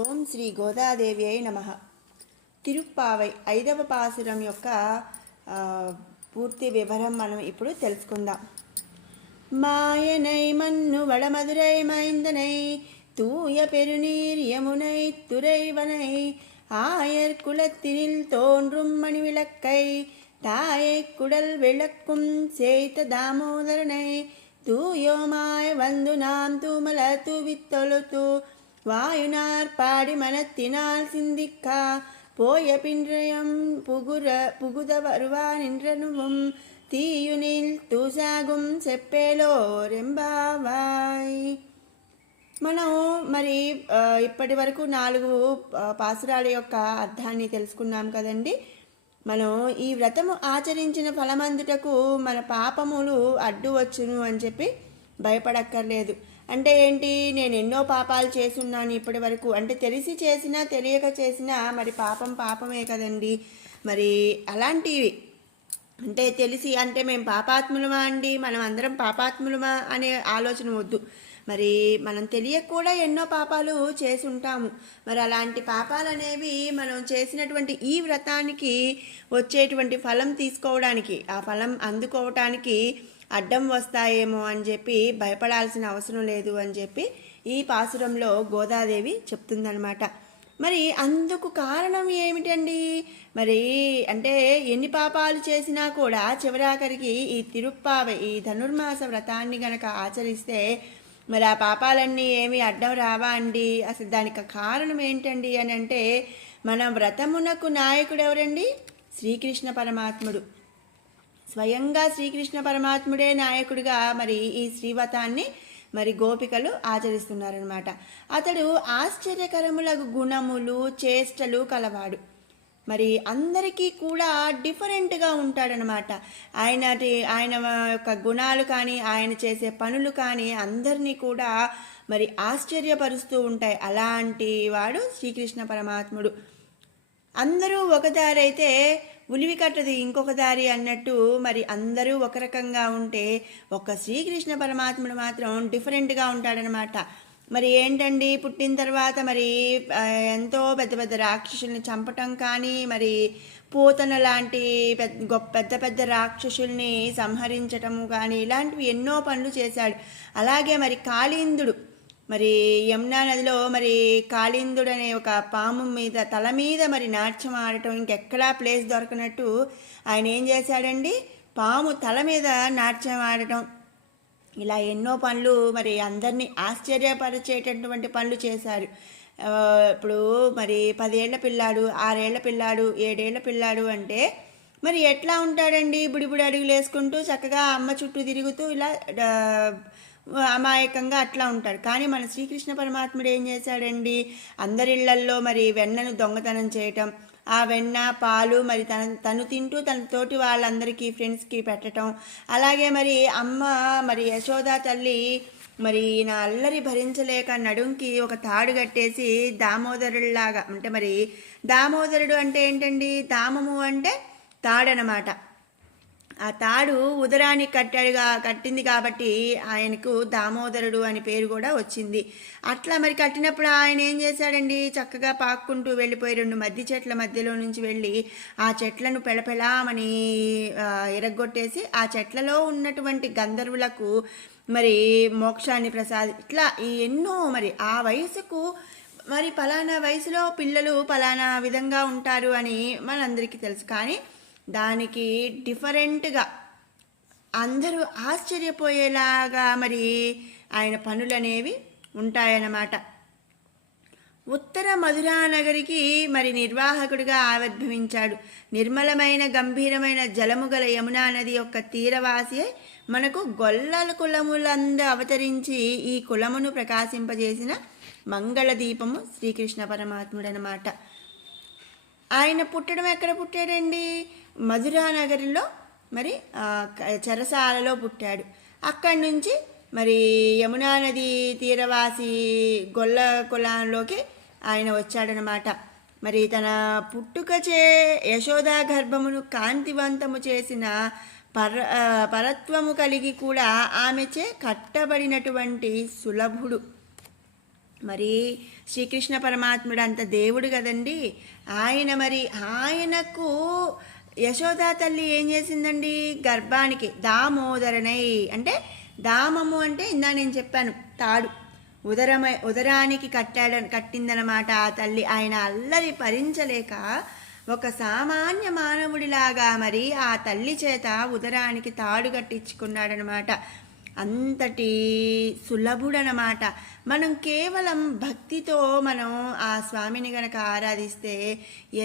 ఓం శ్రీ గోదాదేవ్యై నమః. తిరుప్పావై 5వ పాసురం యొక్క పూర్తి వివరం మనం ఇప్పుడు తెలుసుకుందాం. மாயனை மண்ணு வடமதுரை மைந்தனை தூய பெருநீர் யமுனை துறைவனை ஆயர் குலத்தினில் தோன்றும் மணிவிளக்கை தாயை குடல் விளக்கும் சேத்த தாமோதரனை தூயோமாய வந்து நாம் தூமல தூவித்தொழுத்து வாயுனார் பாடி மனத்தினால் சிந்திக்கா போய பின்றையம் புகுத வருவானின்றனுவும் తీయునిల్ తూసాగుం చెప్పేలో రెంబావాయ్. మనం మరి ఇప్పటి వరకు 4 పాసురాల యొక్క అర్థాన్ని తెలుసుకున్నాం కదండి. మనం ఈ వ్రతము ఆచరించిన ఫలమందుటకు మన పాపములు అడ్డు వచ్చును అని చెప్పి భయపడక్కర్లేదు. అంటే ఏంటి, నేను ఎన్నో పాపాలు చేసున్నాను ఇప్పటి వరకు, అంటే తెలిసి చేసినా తెలియక చేసినా మరి పాపమే కదండి. మరి అలాంటివి అంటే తెలిసి అంటే మేము పాపాత్ములమా అండి, మనం అందరం పాపాత్ములమా అనే ఆలోచన వద్దు. మరి మనం తెలియక కూడా ఎన్నో పాపాలు చేసి ఉంటాము. మరి అలాంటి పాపాలు అనేవి మనం చేసినటువంటి ఈ వ్రతానికి వచ్చేటువంటి ఫలం తీసుకోవడానికి, ఆ ఫలం అందుకోవటానికి అడ్డం వస్తాయేమో అని చెప్పి భయపడాల్సిన అవసరం లేదు అని చెప్పి ఈ పాసురంలో గోదాదేవి చెప్తుందనమాట. మరి అందుకు కారణం ఏమిటండి? మరి అంటే ఎన్ని పాపాలు చేసినా కూడా చివరాఖరికి ఈ తిరుప్పావై, ఈ ధనుర్మాస వ్రతాన్ని గనక ఆచరిస్తే మరి ఆ పాపాలన్నీ ఏమి అడ్డం రావా అండి? అసలు దానికి కారణం ఏంటండి అని అంటే, మన వ్రతమునకు నాయకుడు ఎవరండి? శ్రీకృష్ణ పరమాత్ముడు. స్వయంగా శ్రీకృష్ణ పరమాత్ముడే నాయకుడిగా మరి ఈ శ్రీవ్రతాన్ని మరి గోపికలు ఆచరిస్తున్నారనమాట. అతడు ఆశ్చర్యకరములకు గుణములు చేష్టలు కలవాడు. మరి అందరికీ కూడా డిఫరెంట్గా ఉంటాడనమాట. ఆయన యొక్క గుణాలు కానీ ఆయన చేసే పనులు కానీ అందరినీ కూడా మరి ఆశ్చర్యపరుస్తూ ఉంటాయి. అలాంటి వాడు శ్రీకృష్ణ పరమాత్ముడు. అందరూ ఒక దారి అయితే ఉలివి కట్టది ఇంకొక దారి అన్నట్టు మరి అందరూ ఒక రకంగా ఉంటే ఒక్క శ్రీకృష్ణ పరమాత్ముడు మాత్రం డిఫరెంట్గా ఉంటాడనమాట. మరి ఏంటండి, పుట్టిన తర్వాత మరి ఎంతో పెద్ద పెద్ద రాక్షసుల్ని చంపటం కానీ, మరి పూతన లాంటి పెద్ద పెద్ద రాక్షసుల్ని సంహరించటము కానీ, ఇలాంటివి ఎన్నో పనులు చేశాడు. అలాగే మరి కాళీందుడు, మరి యమునా నదిలో మరి కాళీందుడు అనే ఒక పాము మీద తల మీద మరి నాట్యం ఆడటం, ఇంకెక్కడా ప్లేస్ దొరకనట్టు ఆయన ఏం చేశాడండి, పాము తల మీద నాట్యం ఆడటం, ఇలా ఎన్నో పనులు మరి అందరినీ ఆశ్చర్యపరిచేటటువంటి పనులు చేశారు. ఇప్పుడు మరి 10 ఏళ్ల పిల్లాడు, 6 ఏళ్ల పిల్లాడు, 7 ఏళ్ల పిల్లాడు అంటే మరి ఎట్లా ఉంటాడండి? బుడిబుడి అడుగులు వేసుకుంటూ చక్కగా అమ్మ చుట్టూ తిరుగుతూ ఇలా అమాయకంగా అట్లా ఉంటాడు. కానీ మన శ్రీకృష్ణ పరమాత్ముడు ఏం చేశాడండి, అందరిళ్లల్లో మరి వెన్నను దొంగతనం చేయటం, ఆ వెన్న పాలు మరి తను తింటూ తన తోటి వాళ్ళందరికీ ఫ్రెండ్స్కి పెట్టడం. అలాగే మరి అమ్మ మరి యశోదా తల్లి మరి నా అల్లరి భరించలేక నడుంకి ఒక తాడు కట్టేసి దామోదరుడిలాగా, అంటే మరి దామోదరుడు అంటే ఏంటండి, దామము అంటే తాడనమాట. ఆ తాడు ఉదరానికి కట్టింది కాబట్టి ఆయనకు దామోదరుడు అని పేరు కూడా వచ్చింది. అట్లా మరి కట్టినప్పుడు ఆయన ఏం చేశాడండి, చక్కగా పాక్కుంటూ వెళ్ళిపోయి 2 మద్ది చెట్ల మధ్యలో నుంచి వెళ్ళి ఆ చెట్లను పెళపెళామని ఎరగొట్టేసి ఆ చెట్లలో ఉన్నటువంటి గంధర్వులకు మరి మోక్షాన్ని ఇట్లా ఎన్నో మరి ఆ వయసుకు మరి పలానా వయసులో పిల్లలు పలానా విధంగా ఉంటారు అని మనందరికీ తెలుసు. కానీ దానికి డిఫరెంట్గా అందరూ ఆశ్చర్యపోయేలాగా మరి ఆయన పనులు అనేవి ఉంటాయన్నమాట. ఉత్తర మధురానగరికి మరి నిర్వాహకుడిగా ఆవిర్భవించాడు. నిర్మలమైన గంభీరమైన జలము గల యమునా నది యొక్క తీరవాసి మనకు గొల్లల కులములందు అవతరించి ఈ కులమును ప్రకాశింపజేసిన మంగళ దీపము శ్రీకృష్ణ పరమాత్ముడు అన్నమాట. ఆయన పుట్టడం ఎక్కడ పుట్టాడండి? మధురానగరిలో మరి చెరసాలలో పుట్టాడు. అక్కడి నుంచి మరి యమునా నది తీరవాసి గొల్ల కులంలోకి ఆయన వచ్చాడనమాట. మరి తన పుట్టుకచే యశోదా గర్భమును కాంతివంతము చేసిన పరత్వము కలిగి కూడా ఆమెచే కట్టబడినటువంటి సులభుడు. మరి శ్రీకృష్ణ పరమాత్ముడు అంత దేవుడు కదండి. ఆయనకు యశోదా తల్లి ఏం చేసిందండి, గర్భానికి దామోదరనై, దామము అంటే ఇందా నేను చెప్పాను తాడు, ఉదరానికి కట్టిందనమాట ఆ తల్లి. ఆయన అల్లరి భరించలేక ఒక సామాన్య మానవుడిలాగా మరి ఆ తల్లి చేత ఉదరానికి తాడు కట్టించుకున్నాడనమాట. అంతటి సులభుడనమాట. మనం కేవలం భక్తితో మనం ఆ స్వామిని గనక ఆరాధిస్తే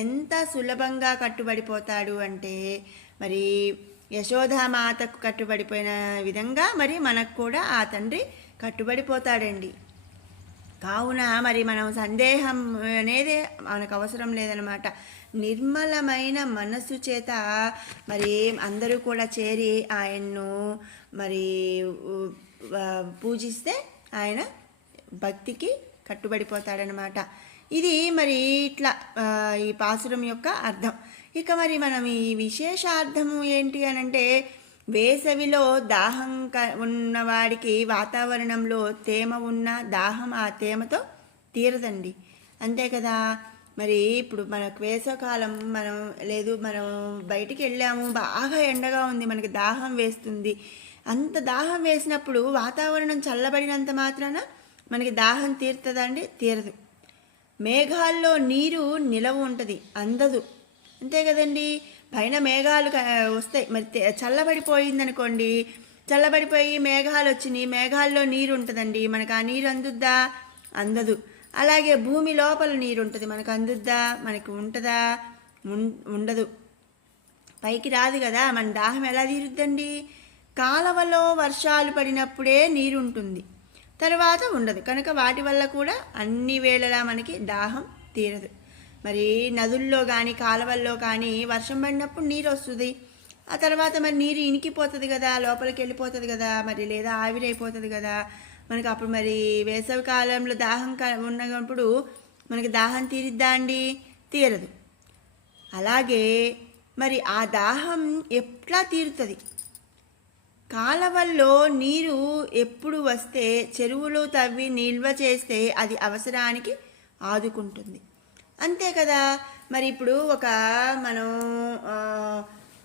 ఎంత సులభంగా కట్టుబడిపోతాడు అంటే, మరి యశోదామాతకు కట్టుబడిపోయిన విధంగా మరి మనకు కూడా ఆ తండ్రి కట్టుబడిపోతాడండి. కావున మరి మనం సందేహం అనేది మనకు అవసరం లేదనమాట. నిర్మలమైన మనస్సు చేత మరి అందరూ కూడా చేరి ఆయన్ను మరి పూజిస్తే ఆయన భక్తికి కట్టుబడిపోతాడనమాట. ఇది మరి ఇట్లా ఈ పాసురం యొక్క అర్థం. ఇక మరి మనం ఈ విశేషార్థము ఏంటి అనంటే, వేసవిలో దాహం ఉన్నవాడికి వాతావరణంలో తేమ ఉన్న దాహం ఆ తేమతో తీరదండి. అంతే కదా. మరి ఇప్పుడు మనకు వేసవకాలం మనం బయటికి వెళ్ళాము, బాగా ఎండగా ఉంది, మనకి దాహం వేస్తుంది. అంత దాహం వేసినప్పుడు వాతావరణం చల్లబడినంత మాత్రాన మనకి దాహం తీరుతుందండి? తీరదు. మేఘాల్లో నీరు నిలవ ఉంటుంది, అందదు. అంతే కదండి. పైన మేఘాలు వస్తాయి, మరి చల్లబడిపోయిందనుకోండి, చల్లబడిపోయి మేఘాలు వచ్చినాయి, మేఘాల్లో నీరు ఉంటుందండి, మనకు ఆ నీరు అందుద్దా? అందదు. అలాగే భూమి లోపల నీరు ఉంటుంది, మనకు అందుద్దా? మనకు ఉంటుందా? ఉండదు. పైకి రాదు కదా. మన దాహం ఎలా తీరుద్దండి? కాలవలో వర్షాలు పడినప్పుడే నీరు ఉంటుంది, తర్వాత ఉండదు. కనుక వాటి వల్ల కూడా అన్ని వేళలా మనకి దాహం తీరదు. మరి నదుల్లో కానీ కాలువల్లో కానీ వర్షం పడినప్పుడు నీరు వస్తుంది, ఆ తర్వాత మరి నీరు ఇనికిపోతుంది కదా, లోపలికి వెళ్ళిపోతుంది కదా, మరి లేదా ఆవిరైపోతుంది కదా మనకు. అప్పుడు మరి వేసవి కాలంలో దాహం ఉన్నప్పుడు మనకి దాహం తీరిద్దా అండి? తీరదు. అలాగే మరి ఆ దాహం ఎట్లా తీరుతుంది? కాలవల్లో నీరు ఎప్పుడు వస్తే, చెరువులు తవ్వి నిల్వ చేస్తే అది అవసరానికి ఆదుకుంటుంది. అంతే కదా. మరి ఇప్పుడు మనం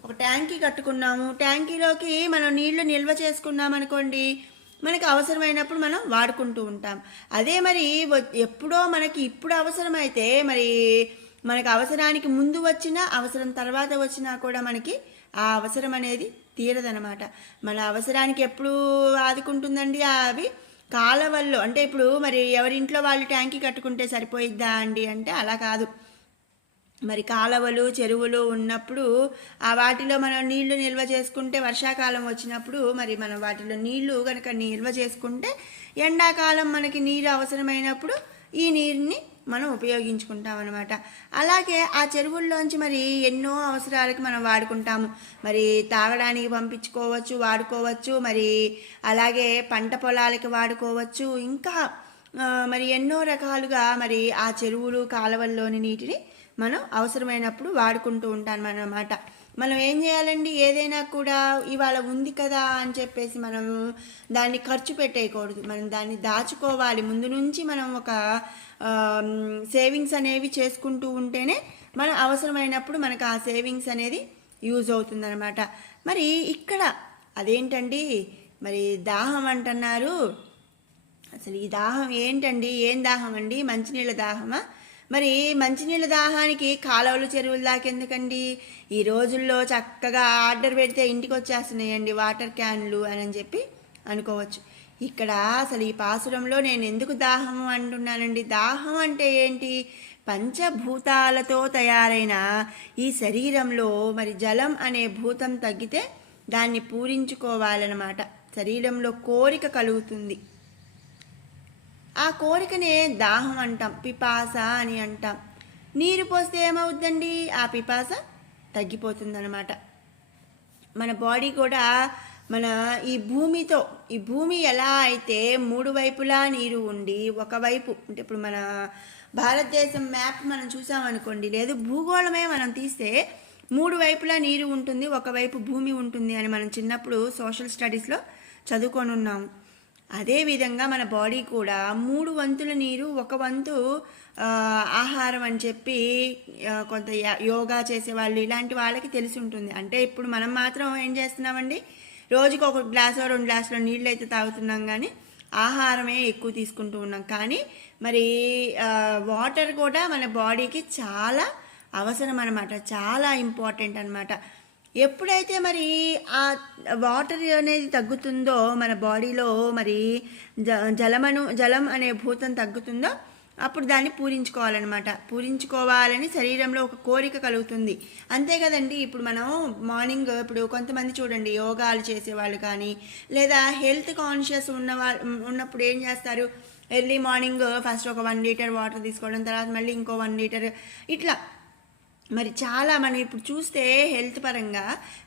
ఒక ట్యాంకీ కట్టుకున్నాము, ట్యాంకీలోకి మనం నీళ్లు నిల్వ చేసుకున్నాం అనుకోండి, మనకి అవసరమైనప్పుడు మనం వాడుకుంటూ ఉంటాం. అదే మరి ఎప్పుడో మనకి ఇప్పుడు అవసరమైతే మరి మనకు అవసరానికి ముందు వచ్చినా అవసరం తర్వాత వచ్చినా కూడా మనకి ఆ అవసరం అనేది తీరదనమాట. మన అవసరానికి ఎప్పుడు ఆదుకుంటుందండి అవి? కాలవల్లో. అంటే ఇప్పుడు మరి ఎవరింట్లో వాళ్ళు ట్యాంకీ కట్టుకుంటే సరిపోయిద్దా అండి అంటే అలా కాదు. మరి కాలవలు చెరువులు ఉన్నప్పుడు ఆ వాటిలో మనం నీళ్లు నిల్వ చేసుకుంటే, వర్షాకాలం వచ్చినప్పుడు మరి మనం వాటిలో నీళ్లు కనుక నిల్వ చేసుకుంటే, ఎండాకాలం మనకి నీరు అవసరమైనప్పుడు ఈ నీరుని మనం ఉపయోగించుకుంటాం అనమాట. అలాగే ఆ చెరువుల్లోంచి మరి ఎన్నో అవసరాలకి మనం వాడుకుంటాము. మరి తాగడానికి పంపించుకోవచ్చు, వాడుకోవచ్చు. మరి అలాగే పంట పొలాలకి వాడుకోవచ్చు. ఇంకా మరి ఎన్నో రకాలుగా మరి ఆ చెరువులు కాలువల్లోని నీటిని మనం అవసరమైనప్పుడు వాడుకుంటూ ఉంటాం అన్నమాట. మనం ఏం చేయాలండి, ఏదైనా కూడా ఇవాళ ఉంది కదా అని చెప్పేసి మనం దాన్ని ఖర్చు పెట్టేయకూడదు. మనం దాన్ని దాచుకోవాలి. ముందు నుంచి మనం ఒక సేవింగ్స్ అనేవి చేసుకుంటూ ఉంటేనే మనం అవసరమైనప్పుడు మనకు ఆ సేవింగ్స్ అనేది యూజ్ అవుతుందన్నమాట. మరి ఇక్కడ అదేంటండి, మరి దాహం అంటున్నారు. అసలు ఈ దాహం ఏంటండి? ఏం దాహం అండి? మంచినీళ్ళ దాహమా? మరి మంచినీళ్ళ దాహానికి కాలువలు చెరువులు దాకెందుకండి? ఈ రోజుల్లో చక్కగా ఆర్డర్ పెడితే ఇంటికి వచ్చేస్తున్నాయండి వాటర్ క్యాన్లు అని చెప్పి అనుకోవచ్చు. ఇక్కడ అసలు ఈ పాసురంలో నేను ఎందుకు దాహము అంటున్నానండి? దాహం అంటే ఏంటి? పంచభూతాలతో తయారైన ఈ శరీరంలో మరి జలం అనే భూతం తగ్గితే దాన్ని పూరించుకోవాలన్నమాట. శరీరంలో కోరిక కలుగుతుంది. ఆ కోరికనే దాహం అంటాం, పిపాస అని అంటాం. నీరు పోస్తే ఏమవుద్దండి? ఆ పిపాస తగ్గిపోతుందన్నమాట. మన బాడీ కూడా మన ఈ భూమి ఎలా అయితే మూడు వైపులా నీరు ఉండి ఒకవైపు అంటే, ఇప్పుడు మన భారతదేశం మ్యాప్ మనం చూసామనుకోండి, లేదు భూగోళమే మనం తీస్తే మూడు వైపులా నీరు ఉంటుంది, ఒకవైపు భూమి ఉంటుంది అని మనం చిన్నప్పుడు సోషల్ స్టడీస్లో చదువుకొని ఉన్నాము. అదేవిధంగా మన బాడీ కూడా 3 వంతుల నీరు, 1 వంతు ఆహారం అని చెప్పి కొంత యోగా చేసేవాళ్ళు ఇలాంటి వాళ్ళకి తెలిసి ఉంటుంది. అంటే ఇప్పుడు మనం మాత్రం ఏం చేస్తున్నామండి, రోజుకి 1 గ్లాసో 2 గ్లాసులో నీళ్ళు అయితే తాగుతున్నాం, కానీ ఆహారమే ఎక్కువ తీసుకుంటూ ఉన్నాం. కానీ మరి వాటర్ కూడా మన బాడీకి చాలా అవసరం అనమాట, చాలా ఇంపార్టెంట్ అనమాట. ఎప్పుడైతే మరి ఆ వాటర్ అనేది తగ్గుతుందో మన బాడీలో, మరి జలం అనే భూతం తగ్గుతుందో, అప్పుడు దాన్ని పూరించుకోవాలన్నమాట. పూరించుకోవాలని శరీరంలో ఒక కోరిక కలుగుతుంది, అంతే కదండి. ఇప్పుడు మనం మార్నింగ్, ఇప్పుడు కొంతమంది చూడండి యోగాలు చేసేవాళ్ళు కానీ, లేదా హెల్త్ కాన్షియస్ ఉన్నప్పుడు ఏం చేస్తారు, ఎర్లీ మార్నింగ్ ఫస్ట్ ఒక 1 లీటర్ వాటర్ తీసుకోవడం, తర్వాత మళ్ళీ ఇంకో 1 లీటర్, ఇట్లా. మరి చాలా మనం ఇప్పుడు చూస్తే హెల్త్ పరంగా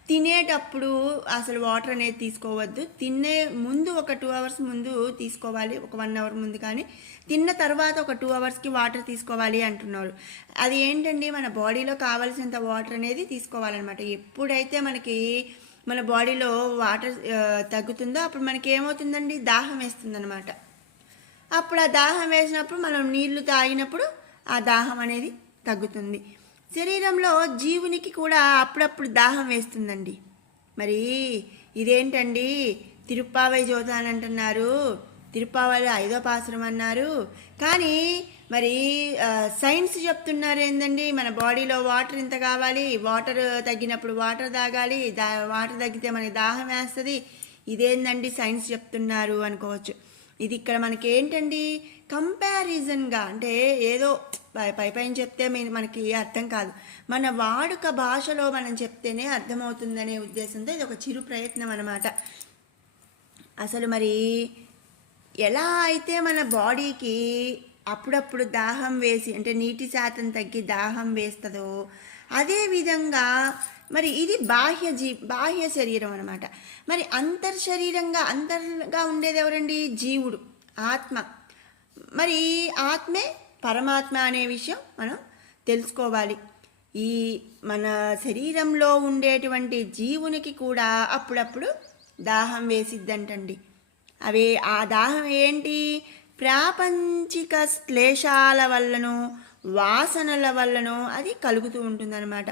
తినేటప్పుడు అసలు వాటర్ అనేది తీసుకోవద్దు. తినే ముందు ఒక 2 అవర్స్ ముందు తీసుకోవాలి, ఒక 1 అవర్ ముందు, కానీ తిన్న తర్వాత ఒక 2 అవర్స్కి వాటర్ తీసుకోవాలి అంటున్నారు. అది ఏంటండి, మన బాడీలో కావాల్సినంత వాటర్ అనేది తీసుకోవాలన్నమాట. ఎప్పుడైతే మనకి మన బాడీలో వాటర్ తగ్గుతుందో అప్పుడు మనకి ఏమవుతుందండి, దాహం వేస్తుంది అనమాట. అప్పుడు ఆ దాహం వేసినప్పుడు మనం నీళ్లు తాగినప్పుడు ఆ దాహం అనేది తగ్గుతుంది. శరీరంలో జీవునికి కూడా అప్పుడప్పుడు దాహం వేస్తుందండి. మరి ఇదేంటండి, తిరుప్పావై జ్యోతి అని అంటున్నారు, తిరుప్పావైలో 5వ పాసురం అన్నారు, కానీ మరి సైన్స్ చెప్తున్నారు ఏందండి, మన బాడీలో వాటర్ ఇంత కావాలి, వాటర్ తగ్గినప్పుడు వాటర్ తాగాలి, వాటర్ తగ్గితే మనకి దాహం వేస్తుంది. ఇదేందండి సైన్స్ చెప్తున్నారు అనుకోవచ్చు. ఇది ఇక్కడ మనకి ఏంటండి, కంపారిజన్గా, అంటే ఏదో పైన చెప్తే మనకి అర్థం కాదు, మన వాడుక భాషలో మనం చెప్తేనే అర్థమవుతుందనే ఉద్దేశంతో ఇది ఒక చిరు ప్రయత్నం అన్నమాట. అసలు మరి ఎలా అయితే మన బాడీకి అప్పుడప్పుడు దాహం వేసి, అంటే నీటి శాతం తగ్గి దాహం వేస్తుందో, అదేవిధంగా మరి ఇది బాహ్య శరీరం అనమాట. మరి అంతర్గా ఉండేది ఎవరండి, జీవుడు, ఆత్మ. మరి ఆత్మే పరమాత్మ అనే విషయం మనం తెలుసుకోవాలి. ఈ మన శరీరంలో ఉండేటువంటి జీవునికి కూడా అప్పుడప్పుడు దాహం వేసిద్దంటండి. ఆ దాహం ఏంటి, ప్రాపంచిక క్లేశాల వల్లనో వాసనల వల్లనో అది కలుగుతూ ఉంటుందన్నమాట.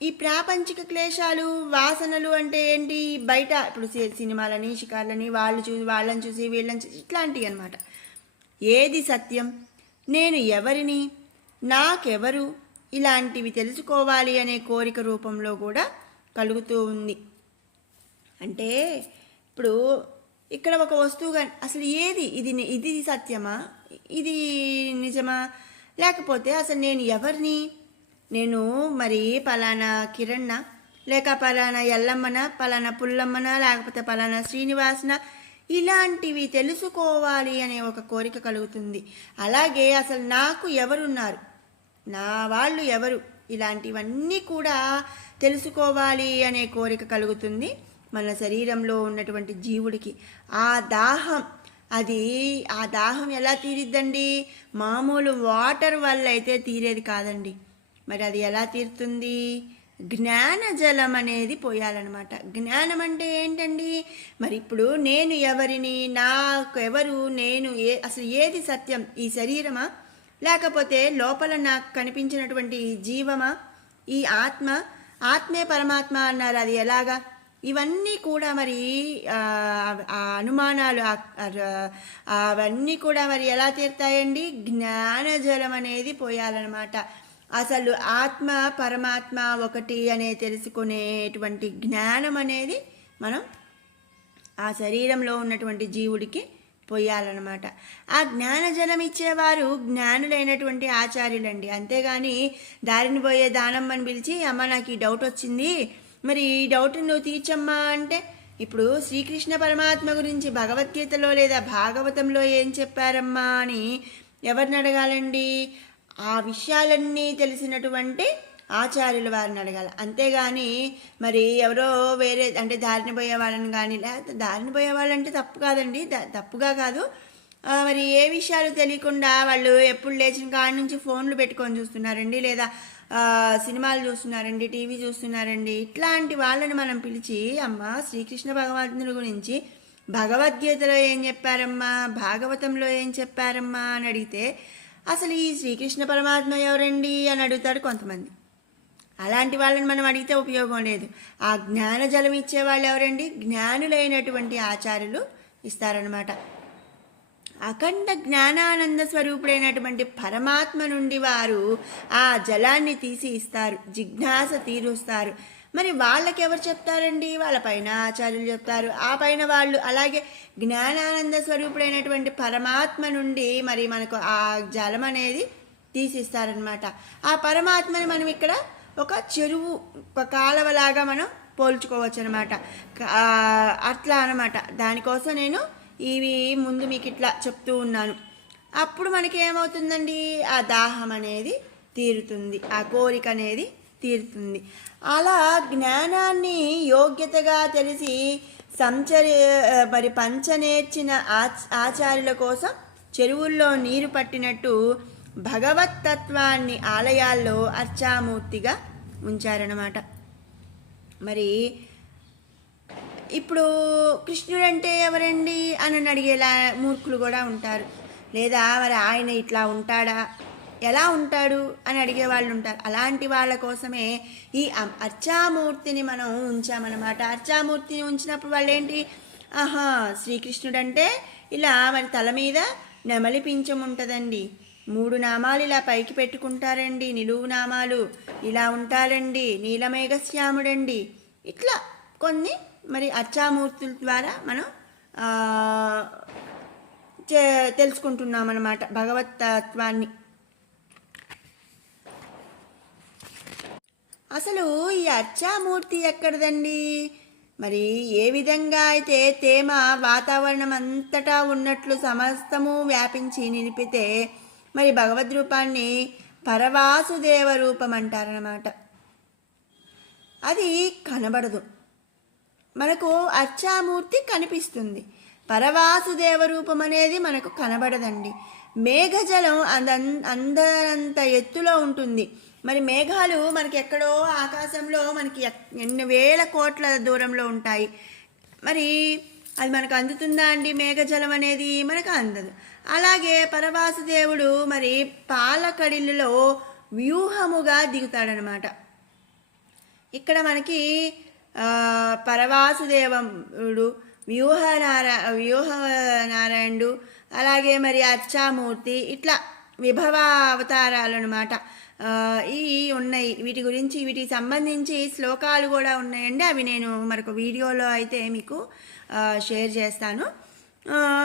ఈ ప్రాపంచిక క్లేశాలు, వాసనలు అంటే ఏంటి, బయట ఇప్పుడు సినిమాలని, షికార్లని, వాళ్ళని చూసి వీళ్ళని చూసి ఇట్లాంటివి అనమాట. ఏది సత్యం, నేను ఎవరిని, నాకెవరు, ఇలాంటివి తెలుసుకోవాలి అనే కోరిక రూపంలో కూడా కలుగుతూ ఉంది. అంటే ఇప్పుడు ఇక్కడ ఒక వస్తువు కానీ అసలు ఏది, ఇది సత్యమా, ఇది నిజమా, లేకపోతే అసలు నేను ఎవరిని, నేను మరి పలానా కిరణ్న, లేక పలానా ఎల్లమ్మన, పలానా పుల్లమ్మన, లేకపోతే పలానా శ్రీనివాసన, ఇలాంటివి తెలుసుకోవాలి అనే ఒక కోరిక కలుగుతుంది. అలాగే అసలు నాకు ఎవరున్నారు, నా వాళ్ళు ఎవరు, ఇలాంటివన్నీ కూడా తెలుసుకోవాలి అనే కోరిక కలుగుతుంది మన శరీరంలో ఉన్నటువంటి జీవుడికి. ఆ దాహం ఎలా తీరిద్దండి, మామూలు వాటర్ వల్ల అయితే తీరేది కాదండి. మరి అది ఎలా తీరుతుంది, జ్ఞానజలం అనేది పోయాలన్నమాట. జ్ఞానం అంటే ఏంటండి, మరి ఇప్పుడు నేను ఎవరిని, నాకు ఎవరు, నేను అసలు ఏది సత్యం, ఈ శరీరమా, లేకపోతే లోపల నాకు కనిపించినటువంటి ఈ జీవమా, ఈ ఆత్మే పరమాత్మ అన్నారు, అది ఎలాగా, ఇవన్నీ కూడా మరి ఆ అనుమానాలు అవన్నీ కూడా మరి ఎలా తీరుతాయండి, జ్ఞానజలం అనేది పోయాలన్నమాట. అసలు ఆత్మ పరమాత్మ ఒకటి అనే తెలుసుకునేటువంటి జ్ఞానం అనేది మనం ఆ శరీరంలో ఉన్నటువంటి జీవుడికి పోయాలన్నమాట. ఆ జ్ఞానజలం ఇచ్చేవారు జ్ఞానులైనటువంటి ఆచార్యులండి. అంతేగాని దారిని పోయే దానమ్మని పిలిచి, అమ్మ నాకు ఈ డౌట్ వచ్చింది, మరి ఈ డౌట్ నువ్వు తీర్చమ్మా అంటే, ఇప్పుడు శ్రీకృష్ణ పరమాత్మ గురించి భగవద్గీతలో లేదా భాగవతంలో ఏం చెప్పారమ్మా అని ఎవరిని అడగాలండి, ఆ విషయాలన్నీ తెలిసినటువంటి ఆచార్యుల వారిని అడగాలి. అంతేగాని మరి ఎవరో వేరే, అంటే దారిని పోయే వాళ్ళని కానీ, లేకపోతే దారిని పోయే వాళ్ళంటే తప్పు కాదండి, తప్పుగా కాదు, మరి ఏ విషయాలు తెలియకుండా వాళ్ళు ఎప్పుడు లేచిన కాడి నుంచి ఫోన్లు పెట్టుకొని చూస్తున్నారండి, లేదా సినిమాలు చూస్తున్నారండి, టీవీ చూస్తున్నారండి. ఇట్లాంటి వాళ్ళని మనం పిలిచి, అమ్మ శ్రీకృష్ణ భగవంతుని గురించి భగవద్గీతలో ఏం చెప్పారమ్మా, భాగవతంలో ఏం చెప్పారమ్మా అని అడిగితే అసలు ఈ శ్రీకృష్ణ పరమాత్మ ఎవరండి అని అడుగుతాడు కొంతమంది. అలాంటి వాళ్ళని మనం అడిగితే ఉపయోగం లేదు. ఆ జ్ఞాన జలం ఇచ్చేవాళ్ళు ఎవరండి? జ్ఞానులైనటువంటి ఆచార్యులు ఇస్తారనమాట. అఖండ జ్ఞానానంద స్వరూపుడైనటువంటి పరమాత్మ నుండి వారు ఆ జలాన్ని తీసి ఇస్తారు, జిజ్ఞాస తీరుస్తారు. మరి వాళ్ళకి ఎవరు చెప్తారండి? వాళ్ళ పైన ఆచార్యులు చెప్తారు. ఆ పైన వాళ్ళు అలాగే జ్ఞానానంద స్వరూపుడైనటువంటి పరమాత్మ నుండి మరి మనకు ఆ జలం అనేది తీసిస్తారనమాట. ఆ పరమాత్మని మనం ఇక్కడ ఒక చెరువు, ఒక కాలవలాగా మనం పోల్చుకోవచ్చు అనమాట. అట్లా అనమాట. దానికోసం నేను ఇవి ముందు మీకు ఇట్లా చెప్తూ ఉన్నాను. అప్పుడు మనకి ఏమవుతుందండి, ఆ దాహం అనేది తీరుతుంది, ఆ కోరిక అనేది తీరుతుంది. అలా జ్ఞానాన్ని యోగ్యతగా తెలిసి మరి పంచనేర్చిన ఆచార్యుల కోసం చెరువుల్లో నీరు పట్టినట్టు భగవత్తత్వాన్ని ఆలయాల్లో అర్చామూర్తిగా ఉంచారన్నమాట. మరి ఇప్పుడు కృష్ణుడు అంటే ఎవరండి అని అడిగేలా మూర్ఖులు కూడా ఉంటారు. లేదా మరి ఆయన ఇట్లా ఉంటాడా, ఎలా ఉంటాడు అని అడిగే వాళ్ళు ఉంటారు. అలాంటి వాళ్ళ కోసమే ఈ అర్చామూర్తిని మనం ఉంచామన్నమాట. అర్చామూర్తిని ఉంచినప్పుడు వాళ్ళు ఏంటి, ఆహా శ్రీకృష్ణుడు అంటే ఇలా మరి తల మీద నెమలి పించం ఉంటుందండి, 3 నామాలు ఇలా పైకి పెట్టుకుంటారండి, నిలువు నామాలు ఇలా ఉంటారండి, నీలమేఘశ్యాముడండి, ఇట్లా కొన్ని మరి అర్చామూర్తుల ద్వారా మనం తెలుసుకుంటున్నాం అన్నమాట భగవతత్వాన్ని. అసలు ఈ అర్చామూర్తి ఎక్కడదండి? మరి ఏ విధంగా అయితే తేమ వాతావరణం అంతటా ఉన్నట్లు సమస్తము వ్యాపించి నిలిపితే మరి భగవద్ రూపాన్ని పరవాసుదేవ రూపం అంటారన్నమాట. అది కనబడదు మనకు, అర్చామూర్తి కనిపిస్తుంది, పరవాసుదేవ రూపం అనేది మనకు కనబడదండి. మేఘజలం అందరంత ఎత్తులో ఉంటుంది. మరి మేఘాలు మనకి ఎక్కడో ఆకాశంలో మనకి ఎన్ని వేల కోట్ల దూరంలో ఉంటాయి. మరి అది మనకు అందుతుందా అండి? మేఘజలం అనేది మనకు అందదు. అలాగే పరవాసుదేవుడు మరి పాలకడిలో వ్యూహముగా దిగుతాడనమాట. ఇక్కడ మనకి పరవాసుదేవుడు, వ్యూహనారాయణుడు, అలాగే మరి అర్చామూర్తి, ఇట్లా విభవ అవతారాలు అనమాట. ఈ ఉన్నాయి. వీటికి సంబంధించి శ్లోకాలు కూడా ఉన్నాయండి. అవి నేను మరొక వీడియోలో అయితే మీకు షేర్ చేస్తాను.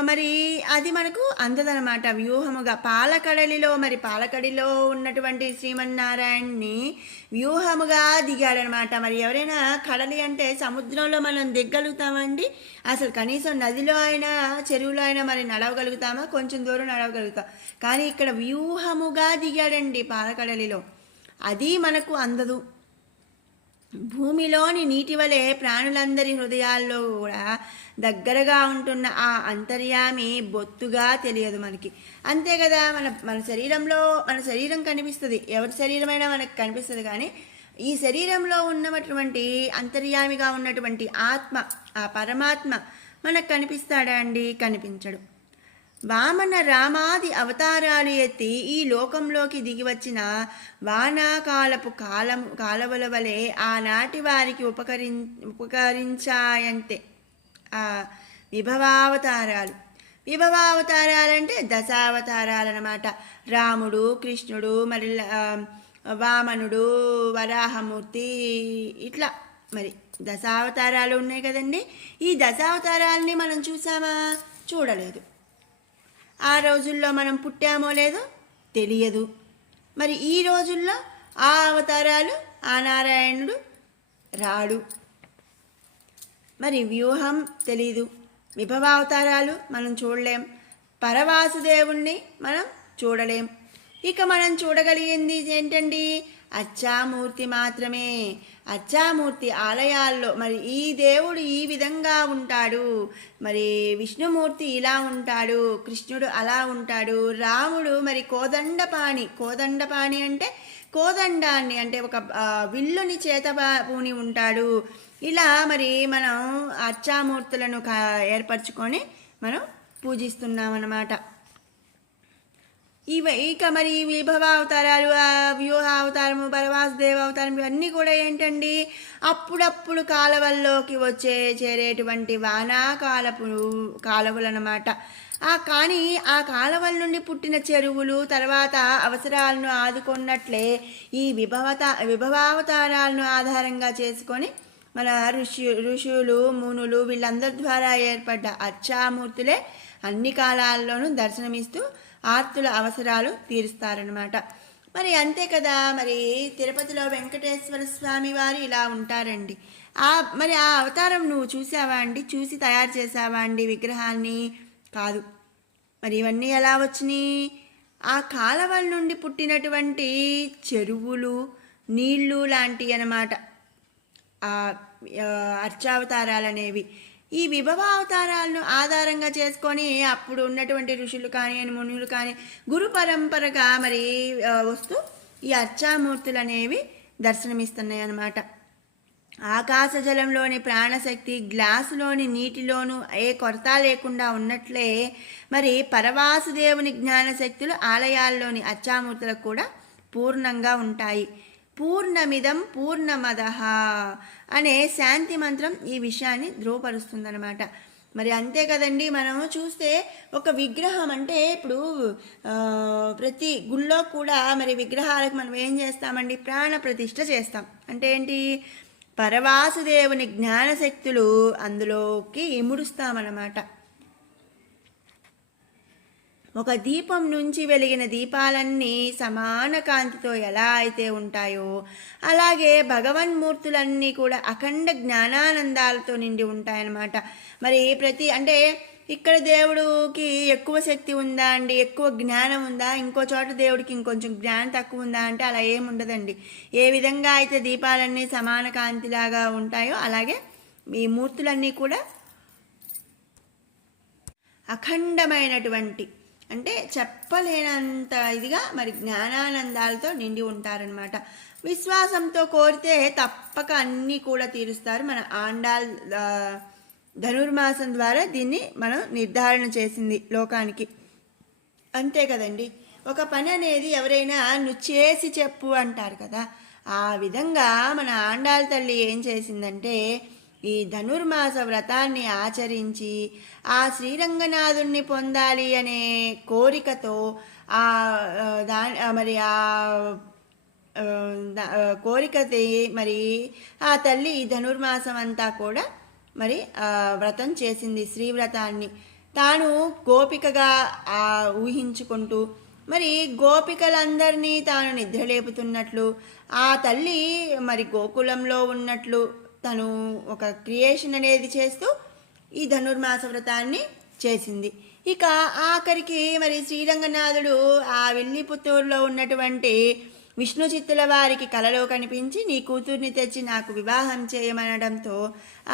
మరి అది మనకు అందదనమాట వ్యూహముగా. పాలకడిలో ఉన్నటువంటి శ్రీమన్నారాయణ్ని వ్యూహముగా దిగాడనమాట. మరి ఎవరైనా కడలి అంటే సముద్రంలో మనం దిగలుగుతామండి? అసలు కనీసం నదిలో అయినా చెరువులో అయినా మరి నడవగలుగుతామా? కొంచెం దూరం నడవగలుగుతాం. కానీ ఇక్కడ వ్యూహముగా దిగాడండి పాలకడలిలో. అది మనకు అందదు. భూమిలోని నీటి వలె ప్రాణులందరి హృదయాల్లో కూడా దగ్గరగా ఉంటున్న ఆ అంతర్యామి బొత్తుగా తెలియదు మనకి. అంతే కదా, మన శరీరం కనిపిస్తుంది, ఎవరి శరీరమైనా మనకు కనిపిస్తుంది. కానీ ఈ శరీరంలో ఉన్నటువంటి అంతర్యామిగా ఉన్నటువంటి ఆత్మ, ఆ పరమాత్మ మనకు కనిపిస్తాడా అండి? కనిపించడు. వామన రామాది అవతారాలు ఎత్తి ఈ లోకంలోకి దిగివచ్చిన వానాకాలపు కాలవల వలె ఆనాటి వారికి ఉపకరించాయంతే ఆ విభవావతారాలంటే దశావతారాలు అన్నమాట. రాముడు, కృష్ణుడు, మరి వామనుడు, వరాహమూర్తి, ఇట్లా మరి దశావతారాలు ఉన్నాయి కదండి. ఈ దశావతారాలని మనం చూసామా? చూడలేదు. ఆ రోజుల్లో మనం పుట్టామో లేదో తెలియదు. మరి ఈ రోజుల్లో ఆ అవతారాలు, ఆ నారాయణుడు రాడు. మరి వ్యూహం తెలీదు, విభవావతారాలు మనం చూడలేం, పరవాసుదేవుణ్ణి మనం చూడలేం. ఇక మనం చూడగలిగింది ఏంటండి, అర్చామూర్తి మాత్రమే. అర్చామూర్తి ఆలయాల్లో మరి ఈ దేవుడు ఈ విధంగా ఉంటాడు, మరి విష్ణుమూర్తి ఇలా ఉంటాడు, కృష్ణుడు అలా ఉంటాడు, రాముడు మరి కోదండపాణి అంటే కోదండాన్ని అంటే ఒక విల్లుని పూని ఉంటాడు. ఇలా మరి మనం అర్చామూర్తులను ఏర్పరచుకొని మనం పూజిస్తున్నాం అన్నమాట. ఇక మరి విభవావతారాలు, వ్యూహావతారము, పరవాసుదేవ అవతారం ఇవన్నీ కూడా ఏంటండి, అప్పుడప్పుడు కాలవల్లోకి చేరేటువంటి కాలువలు అన్నమాట. కానీ ఆ కాలువల నుండి పుట్టిన చెరువులు తర్వాత అవసరాలను ఆదుకున్నట్లే ఈ విభవావతారాలను ఆధారంగా చేసుకొని మన ఋషులు మునులు వీళ్ళందరి ద్వారా ఏర్పడ్డ అర్చామూర్తులే అన్ని కాలాల్లోనూ దర్శనమిస్తూ ఆర్తుల అవసరాలు తీరుస్తారనమాట. మరి అంతే కదా, మరి తిరుపతిలో వెంకటేశ్వర స్వామి వారు ఇలా ఉంటారండి. మరి ఆ అవతారం నువ్వు చూసావా అండి? చూసి తయారు చేసావా అండి విగ్రహాన్ని? కాదు. మరి ఇవన్నీ ఎలా వచ్చినాయి? ఆ కాలవల నుండి పుట్టినటువంటి చెరువులు, నీళ్లు లాంటివి అన్నమాట అర్చావతారాలు అనేవి. ఈ విభవావతారాలను ఆధారంగా చేసుకొని అప్పుడు ఉన్నటువంటి ఋషులు కానీ మునులు కానీ గురు పరంపరగా మరి వస్తూ ఈ అర్చామూర్తులు అనేవి దర్శనమిస్తున్నాయి అన్నమాట. ఆకాశ జలంలోని ప్రాణశక్తి గ్లాసులోని నీటిలోనూ ఏ కొరత లేకుండా ఉన్నట్లే మరి పరవాసుదేవుని జ్ఞానశక్తులు ఆలయాల్లోని అర్చామూర్తులకు కూడా పూర్ణంగా ఉంటాయి. పూర్ణమిదం పూర్ణమదః అనే శాంతి మంత్రం ఈ విషయాన్ని ధృవపరుస్తుందన్నమాట. మరి అంతే కదండి, మనము చూస్తే ఒక విగ్రహం అంటే ఇప్పుడు ప్రతి గుళ్ళో కూడా మరి విగ్రహాలకు మనం ఏం చేస్తామండి, ప్రాణ ప్రతిష్ఠ చేస్తాం. అంటే ఏంటి, పరవాసుదేవుని జ్ఞానశక్తులు అందులోకి ఇముడుస్తామన్నమాట. ఒక దీపం నుంచి వెలిగిన దీపాలన్నీ సమాన కాంతితో ఎలా అయితే ఉంటాయో అలాగే భగవన్మూర్తులన్నీ కూడా అఖండ జ్ఞానానందాలతో నిండి ఉంటాయన్నమాట. మరి అంటే ఇక్కడ దేవుడికి ఎక్కువ శక్తి ఉందా అండి, ఎక్కువ జ్ఞానం ఉందా, ఇంకో చోట దేవుడికి ఇంకొంచెం జ్ఞానం తక్కువ ఉందా అంటే అలా ఏముండదండి. ఏ విధంగా అయితే దీపాలన్నీ సమాన కాంతిలాగా ఉంటాయో అలాగే ఈ మూర్తులన్నీ కూడా అఖండమైనటువంటి అంటే చెప్పలేనంత ఇదిగా మరి జ్ఞానానందాలతో నిండి ఉంటారనమాట. విశ్వాసంతో కోరితే తప్పక అన్నీ కూడా తీరుస్తారు. మన ఆండాల్ ధనుర్మాసం ద్వారా దీన్ని మనం నిర్ధారణ చేసింది లోకానికి. అంతే కదండి, ఒక పని అనేది ఎవరైనా నువ్వు చేసి చెప్పు అంటారు కదా, ఆ విధంగా మన ఆండాల్ తల్లి ఏం చేసిందంటే ఈ ధనుర్మాస వ్రతాన్ని ఆచరించి ఆ శ్రీరంగనాథుణ్ణి పొందాలి అనే కోరికతో మరి ఆ కోరికతో మరి ఆ తల్లి ఈ ధనుర్మాసం అంతా కూడా మరి వ్రతం చేసింది. శ్రీవ్రతాన్ని తాను గోపికగా ఊహించుకుంటూ మరి గోపికలందరినీ తాను నిద్రలేపుతున్నట్లు, ఆ తల్లి మరి గోకులంలో ఉన్నట్లు తను ఒక క్రియేషన్ అనేది చేస్తూ ఈ ధనుర్మాస వ్రతాన్ని చేసింది. ఇక ఆఖరికి మరి శ్రీరంగనాథుడు ఆ విల్లిపుత్తూరులో ఉన్నటువంటి విష్ణు చిత్తుల వారికి కలలో కనిపించి నీ కూతుర్ని తెచ్చి నాకు వివాహం చేయమనడంతో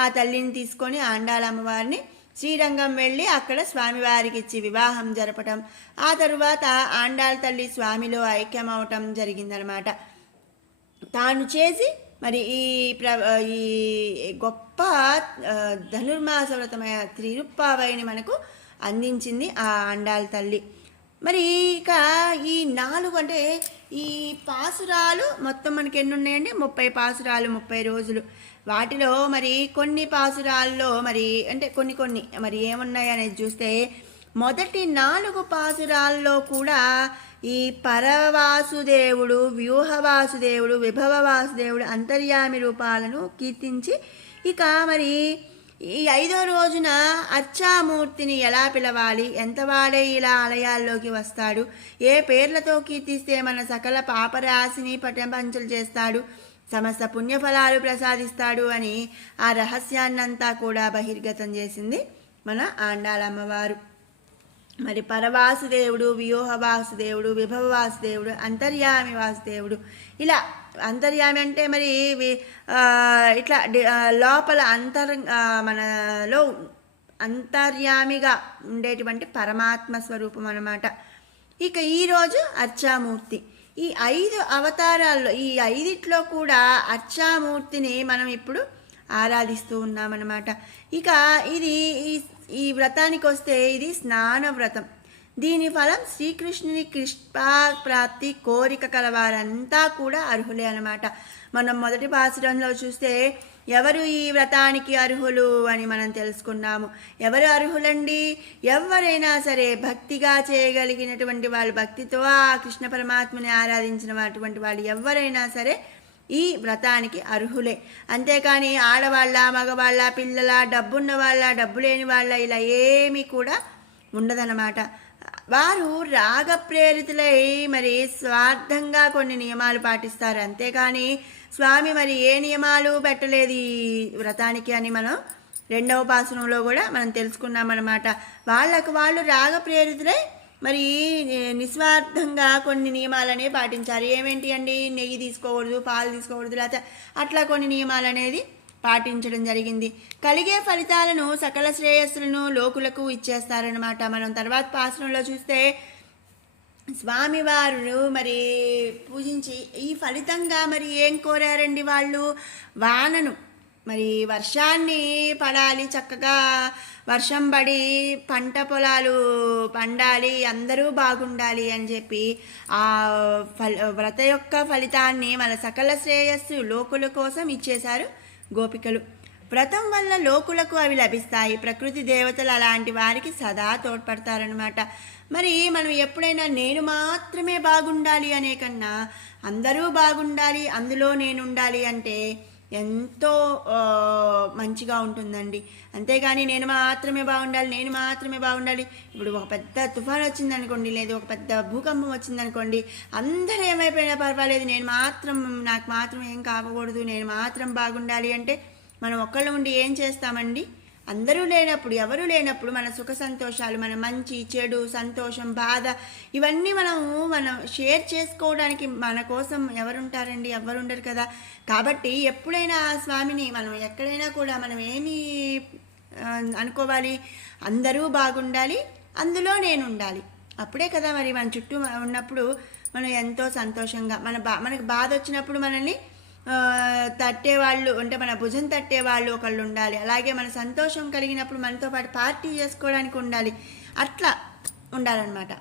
ఆ తల్లిని తీసుకొని ఆండాలమ్మవారిని శ్రీరంగం వెళ్ళి అక్కడ స్వామివారికి ఇచ్చి వివాహం జరపటం, ఆ తరువాత ఆండాల్ తల్లి స్వామిలో ఐక్యమవటం జరిగిందనమాట. తాను చేసి మరి ఈ గొప్ప ధనుర్మాస వ్రతమైన తిరుప్పావైని మనకు అందించింది ఆ ఆండాల్ తల్లి. మరి ఇక ఈ 4 అంటే ఈ పాసురాలు మొత్తం మనకి ఎన్ని ఉన్నాయండి, 30 పాసురాలు, 30 రోజులు. వాటిలో మరి కొన్ని పాసురాల్లో మరి అంటే కొన్ని మరి ఏమున్నాయి అనేది చూస్తే మొదటి 4 పాసురాల్లో కూడా ఈ పరవాసుదేవుడు, వ్యూహవాసుదేవుడు, విభవవాసుదేవుడు అంతర్యామి రూపాలను కీర్తించి ఇక మరి ఈ 5వ రోజున అర్చామూర్తిని ఎలా పిలవాలి, ఎంతవాడే ఇలా ఆలయాల్లోకి వస్తాడు, ఏ పేర్లతో కీర్తిస్తే మన సకల పాపరాశిని పటంపంచలు చేస్తాడు, సమస్త పుణ్యఫలాలు ప్రసాదిస్తాడు అని ఆ రహస్యాన్నంతా కూడా బహిర్గతం చేసింది మన ఆండాలమ్మవారు. మరి పరవాసుదేవుడు, వ్యూహ వాసుదేవుడు, విభవ వాసుదేవుడు, అంతర్యామి వాసుదేవుడు. ఇలా అంతర్యామి అంటే మరి ఇట్లా లోపల మనలో అంతర్యామిగా ఉండేటువంటి పరమాత్మ స్వరూపం అన్నమాట. ఇక ఈరోజు అర్చామూర్తి. ఈ 5 అవతారాల్లో ఈ 5ట్లో కూడా అర్చామూర్తిని మనం ఇప్పుడు ఆరాధిస్తూ ఉన్నామన్నమాట. ఇక ఇది ఈ వ్రతానికి వస్తే ఇది స్నాన వ్రతం. దీని ఫలం శ్రీకృష్ణుని కృష్ణ ప్రాప్తి కోరిక కలవారంతా కూడా అర్హులే అనమాట. మనం మొదటి పాసురంలో చూస్తే ఎవరు ఈ వ్రతానికి అర్హులు అని మనం తెలుసుకున్నాము. ఎవరు అర్హులండి? ఎవరైనా సరే భక్తిగా చేయగలిగినటువంటి వాళ్ళు, భక్తితో ఆ కృష్ణ పరమాత్మని ఆరాధించినటువంటి వాళ్ళు ఎవరైనా సరే ఈ వ్రతానికి అర్హులే. అంతేకాని ఆడవాళ్ళ, మగవాళ్ళ, పిల్లల, డబ్బున్న వాళ్ళ, డబ్బు లేని వాళ్ళ ఇలా ఏమీ కూడా ఉండదన్నమాట. వారు రాగప్రేరితులై మరి స్వార్థంగా కొన్ని నియమాలు పాటిస్తారు. అంతేకాని స్వామి మరి ఏ నియమాలు పెట్టలేదు ఈ వ్రతానికి అని మనం 2వ పాసురంలో కూడా మనం తెలుసుకున్నామన్నమాట. వాళ్ళు రాగప్రేరితులై మరి నిస్వార్థంగా కొన్ని నియమాలనే పాటించారు. ఏమేంటి అండి? నెయ్యి తీసుకోకూడదు, పాలు తీసుకోకూడదు, లేకపోతే అట్లా కొన్ని నియమాలు అనేది పాటించడం జరిగింది. కలిగే ఫలితాలను, సకల శ్రేయస్సులను లోకులకు ఇచ్చేస్తారనమాట. మనం తర్వాత పాసురంలో చూస్తే స్వామివారు మరి పూజించి ఈ ఫలితంగా మరి ఏం కోరారండి? వాళ్ళు వానను, మరి వర్షాన్ని పడాలి, చక్కగా వర్షం పడి పంట పొలాలు పండాలి, అందరూ బాగుండాలి అని చెప్పి ఆ వ్రత యొక్క ఫలితాన్ని మన సకల శ్రేయస్సు లోకుల కోసం ఇచ్చేశారు గోపికలు. వ్రతం వల్ల లోకులకు అవి లభిస్తాయి. ప్రకృతి దేవతలు అలాంటి వారికి సదా తోడ్పడతారనమాట. మరి మనం ఎప్పుడైనా నేను మాత్రమే బాగుండాలి అనే కన్నా అందరూ బాగుండాలి, అందులో నేను ఉండాలి అంటే ఎంతో మంచిగా ఉంటుందండి. అంతేగాని నేను మాత్రమే బాగుండాలి. ఇప్పుడు ఒక పెద్ద తుఫాన్ వచ్చిందనుకోండి, లేదు ఒక పెద్ద భూకంపం వచ్చిందనుకోండి, అందరూ ఏమైపోయినా పర్వాలేదు, నాకు మాత్రం ఏం కాకూడదు, నేను మాత్రం బాగుండాలి అంటే మనం ఒక్కళ్ళు ఉండి ఏం చేస్తామండి? అందరూ లేనప్పుడు, ఎవరు లేనప్పుడు మన సుఖ సంతోషాలు, మన మంచి చెడు, సంతోషం, బాధ ఇవన్నీ మనం షేర్ చేసుకోవడానికి మన కోసం ఎవరుంటారండి? ఎవరు ఉండరు కదా. కాబట్టి ఎప్పుడైనా ఆ స్వామిని మనం ఎక్కడైనా కూడా మనం ఏమి అనుకోవాలి? అందరూ బాగుండాలి, అందులో నేను ఉండాలి. అప్పుడే కదా మరి మన చుట్టూ ఉన్నప్పుడు మనం ఎంతో సంతోషంగా మనకు బాధ వచ్చినప్పుడు మనల్ని తట్టేవాళ్ళు అంటే మన భుజం తట్టేవాళ్ళు ఒకళ్ళు ఉండాలి. అలాగే మన సంతోషం కలిగినప్పుడు మనతో పాటు పార్టీ చేసుకోవడానికి ఉండాలి. అట్లా ఉండాలన్నమాట.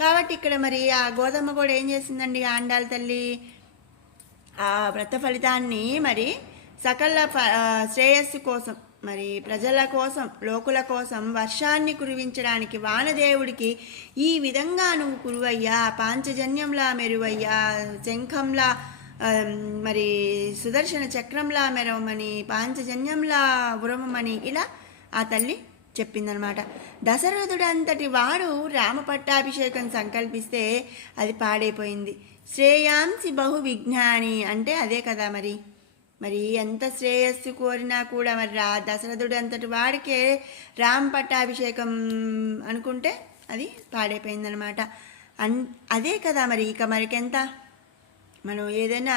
కాబట్టి ఇక్కడ మరి ఆ గోదమ్మ కూడా ఏం చేసిందండి? ఆండాళ్ళ తల్లి ఆ వ్రత ఫలితాన్ని మరి సకల శ్రేయస్సు కోసం, మరి ప్రజల కోసం, లోకుల కోసం వర్షాన్ని కురివించడానికి వానదేవుడికి ఈ విధంగా నువ్వు కురువయ్యా, పాంచజన్యంలా మెరువయ్యా, శంఖంలా మరి సుదర్శన చక్రంలా మెరవమని, పాంచజన్యంలా ఉరమమని ఇలా ఆ తల్లి చెప్పిందనమాట. దశరథుడంతటి వాడు రామ పట్టాభిషేకం సంకల్పిస్తే అది పాడైపోయింది. శ్రేయాంసి బహు విజ్ఞాని అంటే అదే కదా. మరి ఎంత శ్రేయస్సు కోరినా కూడా మరి దశరథుడు అంతటి వాడికే రామ పట్టాభిషేకం అనుకుంటే అది పాడైపోయిందనమాట. అదే కదా మరి. ఇక మరికెంత మనం ఏదైనా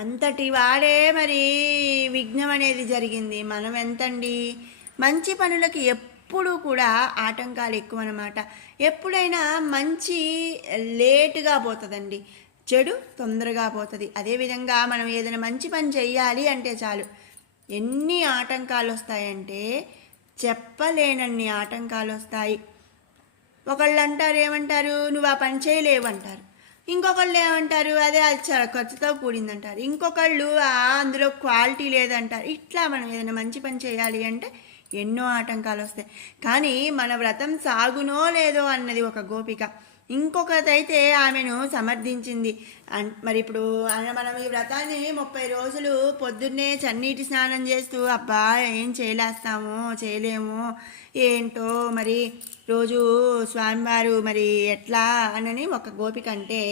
అంతటి వాడే మరి విఘ్నం అనేది జరిగింది. మనం ఎంతండి? మంచి పనులకి ఎప్పుడూ కూడా ఆటంకాలు ఎక్కువ అన్నమాట. ఎప్పుడైనా మంచి లేటుగా పోతుందండి, చెడు తొందరగా పోతుంది. అదేవిధంగా మనం ఏదైనా మంచి పని చెయ్యాలి అంటే చాలు ఎన్ని ఆటంకాలు వస్తాయంటే చెప్పలేనన్ని ఆటంకాలు వస్తాయి. ఒకళ్ళు అంటారు, ఏమంటారు? నువ్వు ఆ పని చేయలేవు అంటారు. ఇంకొకళ్ళు ఏమంటారు? అదే అది చాలా ఖర్చుతో కూడిందంటారు. ఇంకొకళ్ళు అందులో క్వాలిటీ లేదంటారు. ఇట్లా మనం ఏదైనా మంచి పని చేయాలి అంటే ఎన్నో ఆటంకాలు వస్తాయి. కానీ మన వ్రతం సాగునో లేదో అన్నది ఒక గోపిక. ఇంకొకటైతే ఆమెను సమర్థించింది. మరి ఇప్పుడు మనం ఈ వ్రతాన్ని 30 రోజులు పొద్దున్నే చన్నీటి స్నానం చేస్తూ అబ్బా ఏం చేయలేము ఏంటో మరి రోజు స్వామివారు మరి ఎట్లా అనని ఒక గోపిక అంటే,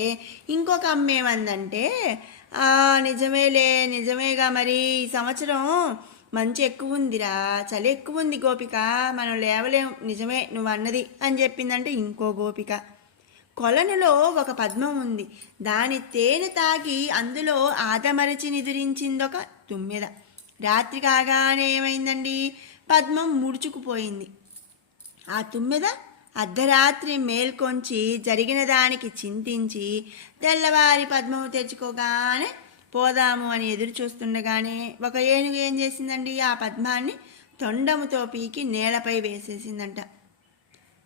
ఇంకొక అమ్మేమందంటే నిజమేగా మరి ఈ సంవత్సరం మంచు ఎక్కువ ఉందిరా, చలి ఎక్కువ ఉంది గోపిక, మనం లేవలేం, నిజమే నువ్వు అన్నది అని చెప్పిందంటే ఇంకో గోపిక. కొలనులో ఒక పద్మం ఉంది, దాని తేనె తాగి అందులో ఆదమరచి నిదురించిందొక తుమ్మెద. రాత్రి కాగానే ఏమైందండి, పద్మం ముడుచుకుపోయింది. ఆ తుమ్మెద అర్ధరాత్రి మేల్కొంచి జరిగిన దానికి చింతించి తెల్లవారి పద్మము తెరుచుకోగానే పోదాము అని ఎదురు చూస్తుండగానే ఒక ఏనుగు ఏం చేసిందండి, ఆ పద్మాన్ని తొండముతో పీకి నేలపై వేసేసిందంట.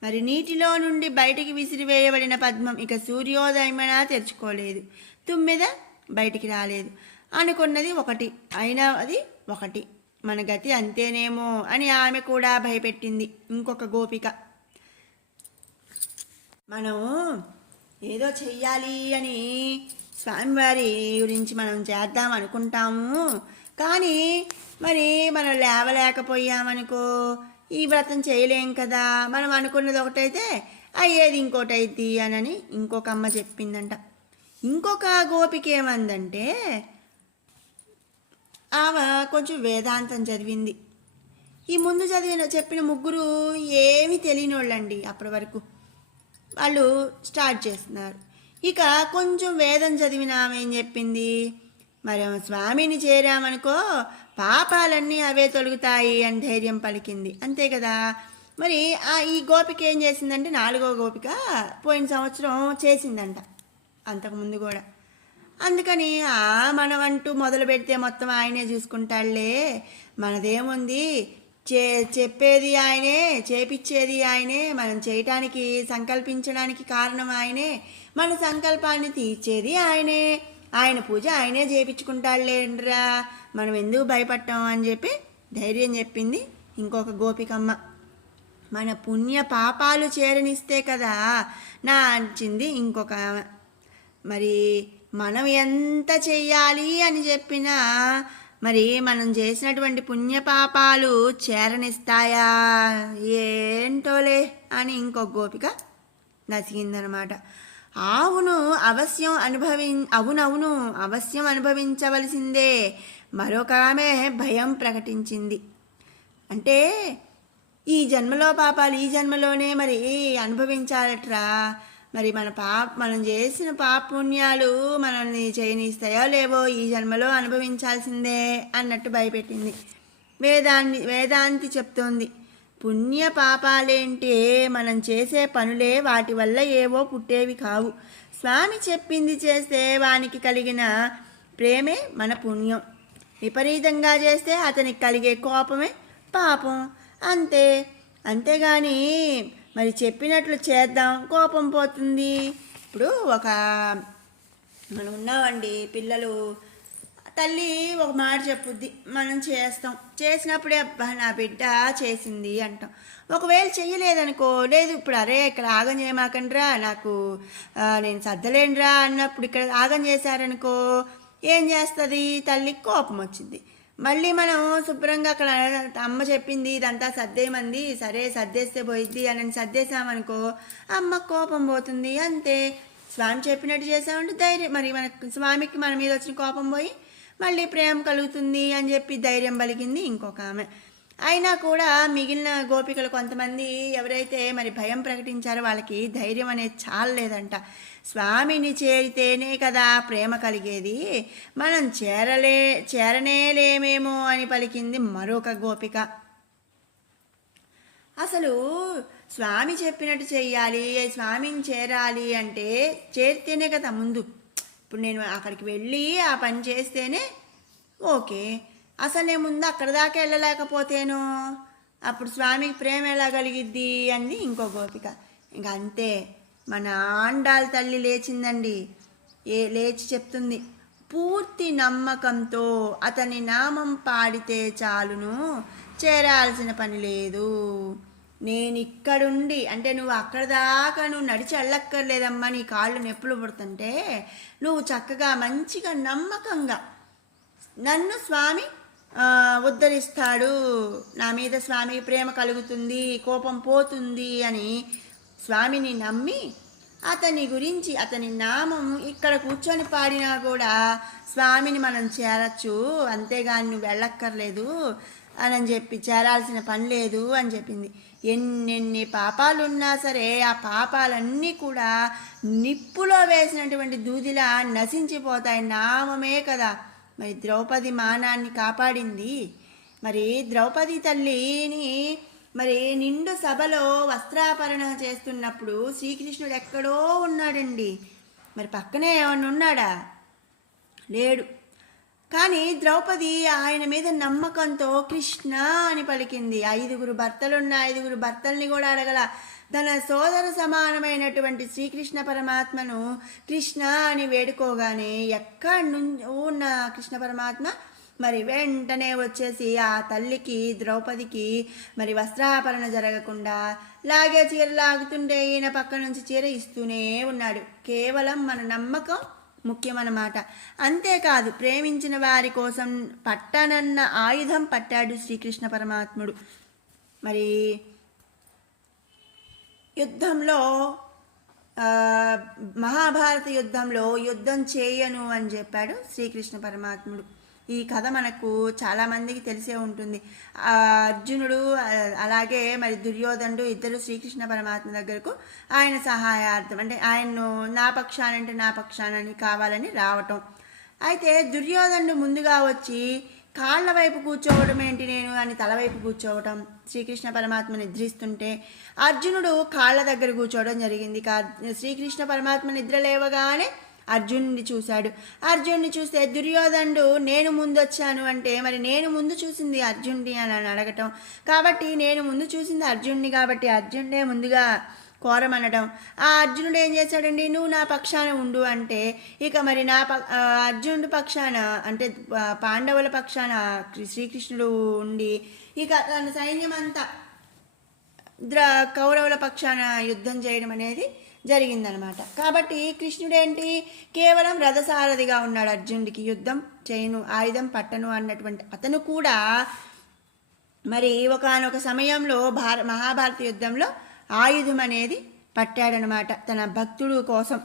మరి నీటిలో నుండి బయటికి విసిరివేయబడిన పద్మం ఇక సూర్యోదయమైనా తెరుచుకోలేదు, తుమ్మెద బయటికి రాలేదు. అనుకున్నది ఒకటి, అయినా అది ఒకటి. మన గతి అంతేనేమో అని ఆమె కూడా భయపెట్టింది ఇంకొక గోపిక. మనం ఏదో చెయ్యాలి అని స్వామివారి గురించి మనం చేద్దాం అనుకుంటాము, కానీ మరి మనం లేవలేకపోయామనుకో ఈ వ్రతం చేయలేం కదా, మనం అనుకున్నది ఒకటైతే అయ్యేది ఇంకోటి అయింది అని ఇంకొక అమ్మ చెప్పిందంట. ఇంకొక గోపిక ఏమందంటే, ఆమె కొంచెం వేదాంతం చదివింది. ఈ ముందు చెప్పిన ముగ్గురు ఏమీ తెలియని వాళ్ళండి, అప్పటి వరకు వాళ్ళు స్టార్ట్ చేస్తున్నారు. ఇక కొంచెం వేదం చదివిన ఆమె ఏం చెప్పింది, మరి స్వామిని చేరామనుకో పాపాలన్నీ అవే తొలుగుతాయి అని ధైర్యం పలికింది, అంతే కదా. మరి ఈ గోపిక ఏం చేసిందంటే, 4వ గోపిక పోయిన సంవత్సరం చేసిందంట, అంతకుముందు కూడా. అందుకని మనమంటూ మొదలు పెడితే మొత్తం ఆయనే చూసుకుంటాడులే, మనదేముంది, చెప్పేది ఆయనే, చేపిచ్చేది ఆయనే, మనం చేయటానికి సంకల్పించడానికి కారణం ఆయనే, మన సంకల్పాన్ని తీర్చేది ఆయనే, ఆయన పూజ ఆయనే చేయించుకుంటాడులేండ్రా, మనం ఎందుకు భయపడటం అని చెప్పి ధైర్యం చెప్పింది ఇంకొక గోపికమ్మ. మన పుణ్య పాపాలు చేరనిస్తే కదా నా అంచింది ఇంకొక ఆమె. మరి మనం ఎంత చెయ్యాలి అని చెప్పినా మరి మనం చేసినటువంటి పుణ్యపాపాలు చేరనిస్తాయా ఏంటోలే అని ఇంకొక గోపిక నసిగిందనమాట. అవునవును అవశ్యం అనుభవించవలసిందే మరొక ఆమె భయం ప్రకటించింది. అంటే ఈ జన్మలో పాపాలు ఈ జన్మలోనే మరి అనుభవించాలట్రా, మరి మనం చేసిన పాపుణ్యాలు మనల్ని చేయనిస్తాయో లేవో ఈ జన్మలో అనుభవించాల్సిందే అన్నట్టు భయపెట్టింది. వేదాంతి చెప్తోంది, పుణ్య పాపాలేంటే మనం చేసే పనులే, వాటి వల్ల ఏవో పుట్టేవి కావు. స్వామి చెప్పింది చేస్తే వానికి కలిగిన ప్రేమే మన పుణ్యం, విపరీతంగా చేస్తే అతనికి కలిగే కోపమే పాపం, అంతేగాని మరి చెప్పినట్లు చేద్దాం కోపం పోతుంది. ఇప్పుడు మనం ఉన్నామండి, పిల్లలు, తల్లి ఒక మాట చెప్పుద్ది, మనం చేస్తాం, చేసినప్పుడే అబ్బా నా బిడ్డ చేసింది అంటాం. ఒకవేళ చెయ్యలేదనుకో, లేదు ఇప్పుడు అరే ఇక్కడ ఆగం చేయమాకండ్రా, నేను సర్దలేనురా అన్నప్పుడు ఇక్కడ ఆగం చేశారనుకో ఏం చేస్తుంది, తల్లికి కోపం వచ్చింది. మళ్ళీ మనం శుభ్రంగా అక్కడ అమ్మ చెప్పింది ఇదంతా సర్దేయమంది, సరే సర్దేస్తే పోయిద్ది అని సర్దేశామనుకో అమ్మ కోపం పోతుంది, అంతే. స్వామి చెప్పినట్టు చేసామంటే ధైర్యం, మరి స్వామికి మన మీద వచ్చిన కోపం పోయి మళ్ళీ ప్రేమ కలుగుతుంది అని చెప్పి ధైర్యం పలికింది ఇంకొక ఆమె. అయినా కూడా మిగిలిన గోపికలు కొంతమంది ఎవరైతే మరి భయం ప్రకటించారో వాళ్ళకి ధైర్యం అనేది చాలలేదంట. స్వామిని చేరితేనే కదా ప్రేమ కలిగేది, మనం చేరనేలేమేమో అని పలికింది మరొక గోపిక. అసలు స్వామి చెప్పినట్టు చెయ్యాలి, స్వామిని చేరాలి అంటే చేరితేనే కదా ముందు. ఇప్పుడు నేను అక్కడికి వెళ్ళి ఆ పని చేస్తేనే ఓకే, అసలు నేను ముందు అక్కడ దాకా వెళ్ళలేకపోతేనో అప్పుడు స్వామికి ప్రేమ ఎలా కలిగిద్ది అంది ఇంకో గోపిక. ఇంక అంతే, మన ఆండాళ్ళ తల్లి లేచిందండి, లేచి చెప్తుంది, పూర్తి నమ్మకంతో అతని నామం పాడితే చాలును, చేరాల్సిన పని లేదు. నేను ఇక్కడుండి, అంటే నువ్వు అక్కడ దాకా నువ్వు నడిచి వెళ్ళక్కర్లేదమ్మా, నీ కాళ్ళు నొప్పులు పుడుతుంటే నువ్వు చక్కగా మంచిగా నమ్మకంగా నన్ను స్వామి ఉద్ధరిస్తాడు, నా మీద స్వామికి ప్రేమ కలుగుతుంది, కోపం పోతుంది అని స్వామిని నమ్మి అతని గురించి అతని నామం ఇక్కడ కూర్చొని పాడినా కూడా స్వామిని మనం చేరచ్చు, అంతేగాని నువ్వు వెళ్ళక్కర్లేదు అని చెప్పి, చేరాల్సిన పని లేదు అని చెప్పింది. ఎన్నెన్ని పాపాలున్నా సరే ఆ పాపాలన్నీ కూడా నిప్పులో వేసినటువంటి దూదిలా నశించిపోతాయి, నామమే కదా. మరి ద్రౌపది మానాన్ని కాపాడింది. మరి ద్రౌపది తల్లిని మరి నిండు సభలో వస్త్రాపరణ చేస్తున్నప్పుడు శ్రీకృష్ణుడు ఎక్కడో ఉన్నాడండి. మరి పక్కనే ఏమన్నా ఉన్నాడా? లేడు. కానీ ద్రౌపది ఆయన మీద నమ్మకంతో కృష్ణ అని పలికింది. 5 భర్తలున్న 5 భర్తల్ని కూడా అడగల. తన సోదర సమానమైనటువంటి శ్రీకృష్ణ పరమాత్మను కృష్ణ అని వేడుకోగానే ఎక్కడి నుంచి ఉన్న కృష్ణ పరమాత్మ మరి వెంటనే వచ్చేసి ఆ తల్లికి ద్రౌపదికి మరి వస్త్రాపరణ జరగకుండా లాగే చీర లాగుతుంటే ఈయన పక్క నుంచి చీర ఇస్తూనే ఉన్నాడు. కేవలం మన నమ్మకం ముఖ్యమన్నమాట. అంతేకాదు, ప్రేమించిన వారి కోసం పట్టనన్న ఆయుధం పట్టాడు శ్రీకృష్ణ పరమాత్ముడు. మరి యుద్ధంలో మహాభారత యుద్ధంలో యుద్ధం చేయను అని చెప్పాడు శ్రీకృష్ణ పరమాత్ముడు. ఈ కథ మనకు చాలామందికి తెలిసే ఉంటుంది. అర్జునుడు అలాగే మరి దుర్యోధనుడు ఇద్దరు శ్రీకృష్ణ పరమాత్మ దగ్గరకు ఆయన సహాయార్థం, అంటే ఆయన్ను నా పక్షానంటే నా పక్షానని కావాలని రావటం. అయితే దుర్యోధనుడు ముందుగా వచ్చి కాళ్ళ వైపు కూర్చోవడం ఏంటి నేను అని తల వైపు కూర్చోవటం, శ్రీకృష్ణ పరమాత్మ నిద్రిస్తుంటే అర్జునుడు కాళ్ళ దగ్గర కూర్చోవడం జరిగింది. శ్రీకృష్ణ పరమాత్మ నిద్ర లేవగానే అర్జునుడిని చూశాడు. అర్జునుడిని చూస్తే దుర్యోధనుడు నేను ముందు వచ్చాను అంటే మరి నేను ముందు చూసింది అర్జునుడి అని అడగటం, కాబట్టి నేను ముందు చూసింది అర్జునుడిని కాబట్టి అర్జునుడే ముందుగా కోరమనడం. ఆ అర్జునుడు ఏం చేశాడండి, నువ్వు నా పక్షాన ఉండు అంటే ఇక మరి అర్జునుడి పక్షాన అంటే పాండవుల పక్షాన శ్రీకృష్ణుడు ఉండి ఇక తన సైన్యం అంతా కౌరవుల పక్షాన యుద్ధం చేయడం అనేది జరిగిందనమాట. కాబట్టి కృష్ణుడేంటి, కేవలం రథసారథిగా ఉన్నాడు. అర్జునుడికి యుద్ధం చేయను, ఆయుధం పట్టను అన్నటువంటి అతను కూడా మరి ఒకానొక సమయంలో మహాభారత యుద్ధంలో ఆయుధం అనేది పట్టాడనమాట తన భక్తుడు కోసం.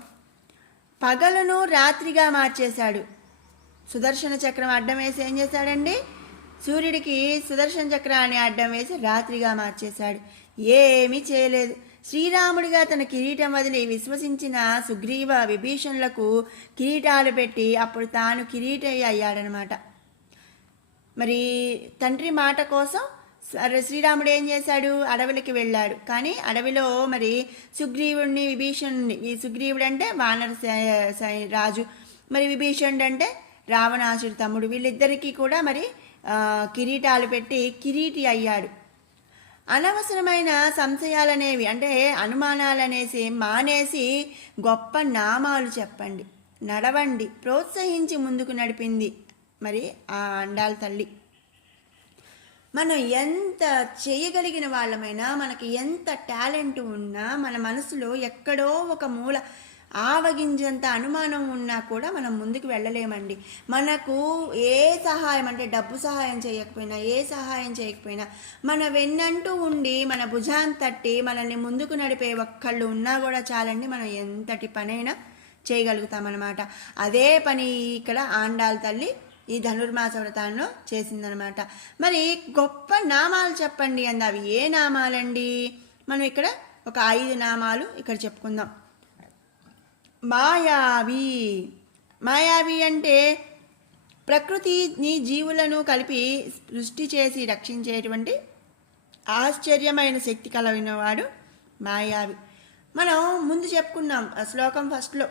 పగలను రాత్రిగా మార్చేశాడు. సుదర్శన చక్రం అడ్డం వేసి ఏం చేశాడండి, సూర్యుడికి సుదర్శన చక్రాన్ని అడ్డం వేసి రాత్రిగా మార్చేశాడు. ఏమీ చేయలేదు. శ్రీరాముడిగా తన కిరీటం వదిలి విశ్వసించిన సుగ్రీవ విభీషణులకు కిరీటాలు పెట్టి అప్పుడు తాను కిరీట అయ్యాడనమాట. మరి తండ్రి మాట కోసం శ్రీరాముడు ఏం చేశాడు, అడవులకి వెళ్ళాడు. కానీ అడవిలో మరి సుగ్రీవుడిని విభీషణుడిని, సుగ్రీవుడు అంటే వానర రాజు, మరి విభీషణుడు అంటే రావణాసుడి తమ్ముడు, వీళ్ళిద్దరికీ కూడా మరి కిరీటాలు పెట్టి కిరీటి అయ్యాడు. అనవసరమైన సంశయాలనేవి అంటే అనుమానాలనేసి మానేసి గొప్ప నామాలు చెప్పండి, నడవండి, ప్రోత్సహించి ముందుకు నడిపింది మరి ఆ అండాల తల్లి. మనం ఎంత చేయగలిగిన వాళ్ళమైనా, మనకి ఎంత టాలెంట్ ఉన్నా, మన మనసులో ఎక్కడో ఒక మూల ఆవగింజంత అనుమానం ఉన్నా కూడా మనం ముందుకు వెళ్ళలేమండి. మనకు ఏ సహాయం అంటే డబ్బు సహాయం చేయకపోయినా, ఏ సహాయం చేయకపోయినా, మన వెన్నంటూ ఉండి మన భుజాన్ని తట్టి మనల్ని ముందుకు నడిపే ఒక్కళ్ళు ఉన్నా కూడా చాలండి, మనం ఎంతటి పనైనా చేయగలుగుతామన్నమాట. అదే పని ఇక్కడ ఆండాల తల్లి ఈ ధనుర్మాస వ్రతాల్లో చేసిందనమాట. మరి గొప్ప నామాలు చెప్పండి అంది. అవి ఏ నామాలండి? మనం ఇక్కడ ఒక 5 నామాలు ఇక్కడ చెప్పుకుందాం. మాయావి. మాయావి అంటే ప్రకృతిని జీవులను కలిపి సృష్టి చేసి రక్షించేటువంటి ఆశ్చర్యమైన శక్తి కలిగినవాడు మాయావి. మనం ముందు చెప్పుకున్నాం శ్లోకం ఫస్ట్లో,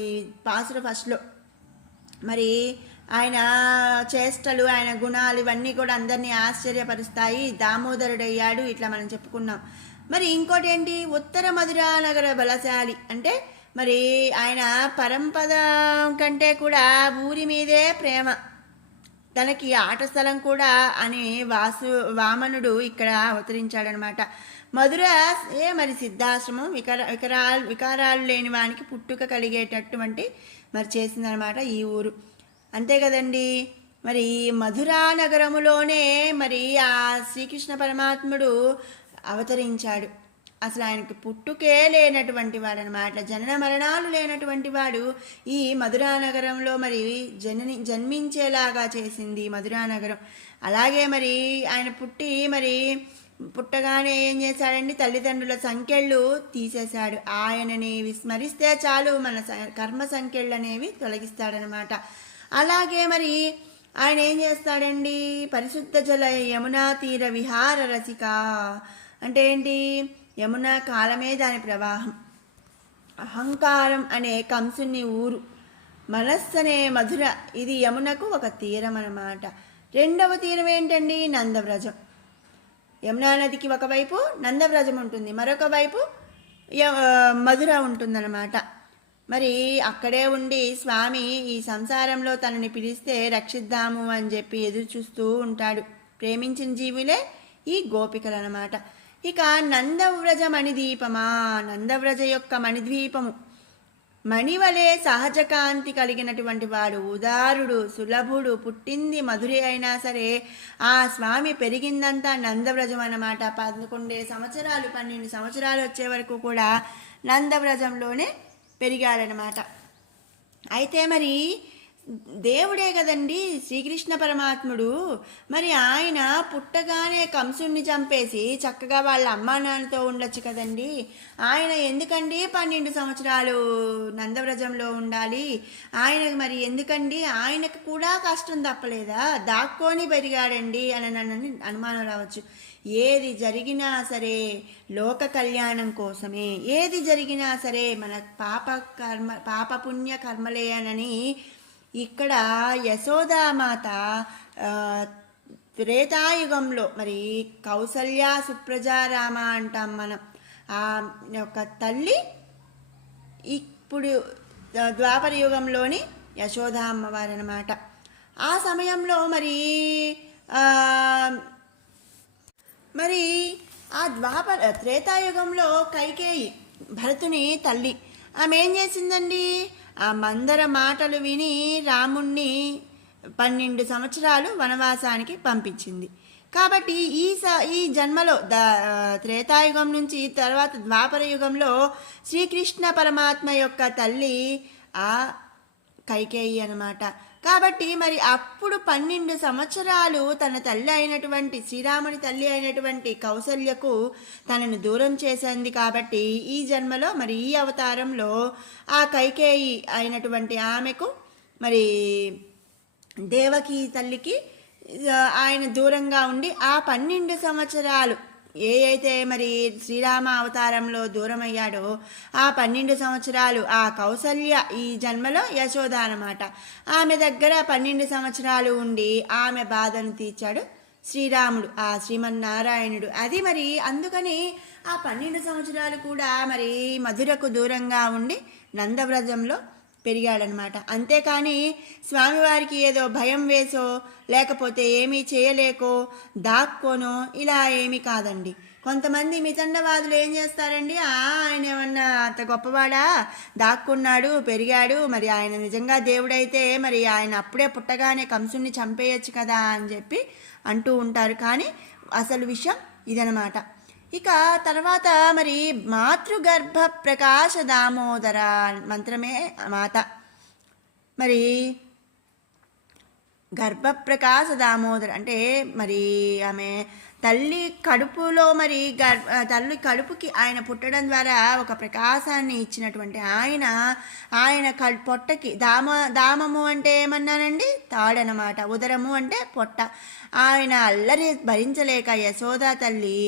ఈ పాసుర ఫస్ట్లో మరి ఆయన చేష్టలు, ఆయన గుణాలు ఇవన్నీ కూడా అందరినీ ఆశ్చర్యపరుస్తాయి. దామోదరుడయ్యాడు ఇట్లా మనం చెప్పుకున్నాం. మరి ఇంకోటి ఏంటి, ఉత్తర మధురానగర బలశాలి అంటే మరి ఆయన పరంపద కంటే కూడా ఊరి మీదే ప్రేమ, తనకి ఆట స్థలం కూడా అని వామనుడు ఇక్కడ అవతరించాడనమాట. మధుర మరి సిద్ధాశ్రమం, వికారాలు లేని వానికి పుట్టుక కలిగేటటువంటి మరి చేసిందనమాట ఈ ఊరు. అంతే కదండి. మరి మధురా నగరములోనే మరి ఆ శ్రీకృష్ణ పరమాత్ముడు అవతరించాడు. అసలు ఆయనకి పుట్టుకే లేనటువంటి వాడు అనమాట. జనన మరణాలు లేనటువంటి వాడు ఈ మధురానగరంలో మరి జన్మించేలాగా చేసింది మధురానగరం. అలాగే మరి ఆయన పుట్టగానే ఏం చేశాడండి, తల్లిదండ్రుల సంఖ్యలు తీసేశాడు. ఆయనని విస్మరిస్తే చాలు మన కర్మ సంఖ్యలు అనేవి తొలగిస్తాడనమాట. అలాగే మరి ఆయన ఏం చేస్తాడండి, పరిశుద్ధ జల యమునా తీర విహార రసిక అంటే ఏంటి, యమునా కాలమే దాని ప్రవాహం, అహంకారం అనే కంసుని ఊరు, మనస్సు అనే మధుర, ఇది యమునకు ఒక తీరం అన్నమాట. రెండవ తీరం ఏంటండి, నందవ్రజం. యమునా నదికి ఒకవైపు నందవ్రజం ఉంటుంది, మరొక వైపు మధుర ఉంటుందన్నమాట. మరి అక్కడే ఉండి స్వామి ఈ సంసారంలో తనని పిలిస్తే రక్షిద్దాము అని చెప్పి ఎదురు చూస్తూ ఉంటాడు. ప్రేమించిన జీవులే ఈ గోపికలు అన్నమాట. ఇక నందవ్రజ మణిద్వీపమా, నందవ్రజ యొక్క మణిద్వీపము, మణివలే సహజ కాంతి కలిగినటువంటి వాడు, ఉదారుడు, సులభుడు, పుట్టింది మధురే అయినా సరే ఆ స్వామి పెరిగిందంతా నందవ్రజం అన్నమాట. 11 సంవత్సరాలు 12 సంవత్సరాలు వచ్చే వరకు కూడా నందవ్రజంలోనే పెరిగాడనమాట. అయితే మరి దేవుడే కదండి శ్రీకృష్ణ పరమాత్ముడు. మరి ఆయన పుట్టగానే కంసుణ్ణి చంపేసి చక్కగా వాళ్ళ అమ్మా నాన్నతో ఉండొచ్చు కదండి. ఆయన ఎందుకండి 12 సంవత్సరాలు నందవ్రజంలో ఉండాలి? ఆయన మరి ఎందుకండి, ఆయనకు కూడా కష్టం తప్పలేదా? దాక్కొని పెరిగాడండి అని నన్ను అనుమానం రావచ్చు. ఏది జరిగినా సరే లోక కళ్యాణం కోసమే, ఏది జరిగినా సరే మన పాపపుణ్య కర్మలేనని ఇక్కడ యశోదామాత త్రేతాయుగంలో మరి కౌసల్య సుప్రజారామ అంటాం మనం, ఆ యొక్క తల్లి ఇప్పుడు ద్వాపర యుగంలోని యశోద అమ్మవారు అనమాట. ఆ సమయంలో మరి ఆ త్రేతాయుగంలో కైకేయి భరతుని తల్లి, ఆమె ఏం చేసిందండి, ఆ మందర మాటలు విని రాముణ్ణి 12 సంవత్సరాలు వనవాసానికి పంపించింది. కాబట్టి ఈ జన్మలో త్రేతాయుగం నుంచి తర్వాత ద్వాపర యుగంలో శ్రీకృష్ణ పరమాత్మ యొక్క తల్లి ఆ కైకేయి అన్నమాట. కాబట్టి మరి అప్పుడు 12 సంవత్సరాలు తన తల్లి అయినటువంటి శ్రీరాముని తల్లి అయినటువంటి కౌసల్యకు తనను దూరం చేసింది. కాబట్టి ఈ జన్మలో మరి ఈ అవతారంలో ఆ కైకేయి అయినటువంటి ఆమెకు మరి దేవకి తల్లికి ఆయన దూరంగా ఉండి ఆ 12 సంవత్సరాలు అయితే మరి శ్రీరామ అవతారంలో దూరమయ్యాడో ఆ 12 సంవత్సరాలు ఆ కౌసల్య ఈ జన్మలో యశోద అన్నమాట. ఆమె దగ్గర 12 సంవత్సరాలు ఉండి ఆమె బాధను తీర్చాడు శ్రీరాముడు, ఆ శ్రీమన్నారాయణుడు. అది మరి అందుకని ఆ 12 సంవత్సరాలు కూడా మరి మధురకు దూరంగా ఉండి నందవ్రజంలో పెరిగాడనమాట. అంతేకాని స్వామివారికి ఏదో భయం వేసో లేకపోతే ఏమీ చేయలేకో దాక్కోనో ఇలా ఏమీ కాదండి. కొంతమంది మితండవాదులు ఏం చేస్తారండి, ఆయన ఏమన్నా అంత గొప్పవాడా, దాక్కున్నాడు పెరిగాడు, మరి ఆయన నిజంగా దేవుడైతే మరి ఆయన అప్పుడే పుట్టగానే కంసుని చంపేయచ్చు కదా అని చెప్పి అంటూ ఉంటారు. కానీ అసలు విషయం ఇదనమాట. ఇక తర్వాత మరి మాతృగర్భ ప్రకాశ దామోదర మంత్రమే మాత. మరి గర్భప్రకాశ దామోదర అంటే మరి ఆమె తల్లి కడుపులో మరి తల్లి కడుపుకి ఆయన పుట్టడం ద్వారా ఒక ప్రకాశాన్ని ఇచ్చినటువంటి ఆయన పొట్టకి దామము అంటే ఏమన్నానండి, తాడనమాట. ఉదరము అంటే పొట్ట. ఆయన అల్లరి భరించలేక యశోదా తల్లి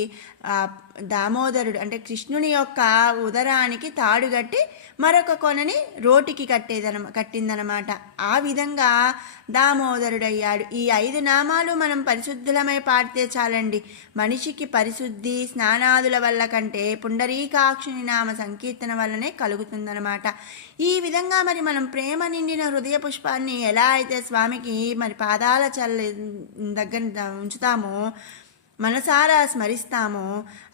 దామోదరుడు అంటే కృష్ణుని యొక్క ఉదరానికి తాడుగట్టి మరొక కొనని రోటికి కట్టిందనమాట. ఆ విధంగా దామోదరుడయ్యాడు. ఈ 5 నామాలు మనం పరిశుద్ధులమై పాడితే చాలండి, మనిషికి పరిశుద్ధి స్నానాదుల వల్ల కంటే పుండరీకాక్షుని నామ సంకీర్తన వల్లనే కలుగుతుందనమాట. ఈ విధంగా మరి మనం ప్రేమ నిండిన హృదయ పుష్పాన్ని ఎలా అయితే స్వామికి మరి పాదాల దగ్గర ఉంచుతామో, మనసారా స్మరిస్తామో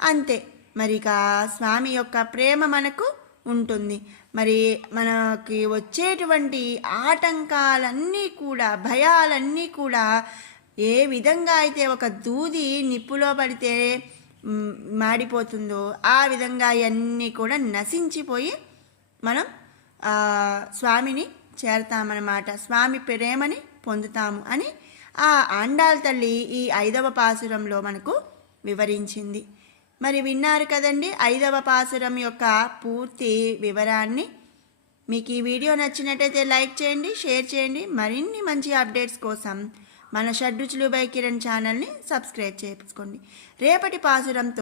అంతే మరిక స్వామి యొక్క ప్రేమ మనకు ఉంటుంది. మరి మనకి వచ్చేటువంటి ఆటంకాలన్నీ కూడా భయాలన్నీ కూడా ఏ విధంగా అయితే ఒక దూది నిప్పులో పడితే మాడిపోతుందో ఆ విధంగా అవన్నీ కూడా నశించిపోయి మనం స్వామిని చేరతామన్నమాట. స్వామి ప్రేమని పొందుతాము అని ఆ ఆండాళ్ తల్లి ఈ 5వ పాసురంలో మనకు వివరించింది. మరి విన్నారు కదండి 5వ పాసురం యొక్క పూర్తి వివరాన్ని. మీకు ఈ వీడియో నచ్చినట్టయితే లైక్ చేయండి, షేర్ చేయండి. మరిన్ని మంచి అప్డేట్స్ కోసం మన షడ్రుచులు బై కిరణ్ ఛానల్ని సబ్స్క్రైబ్ చేసుకోండి. రేపటి పాసురంతో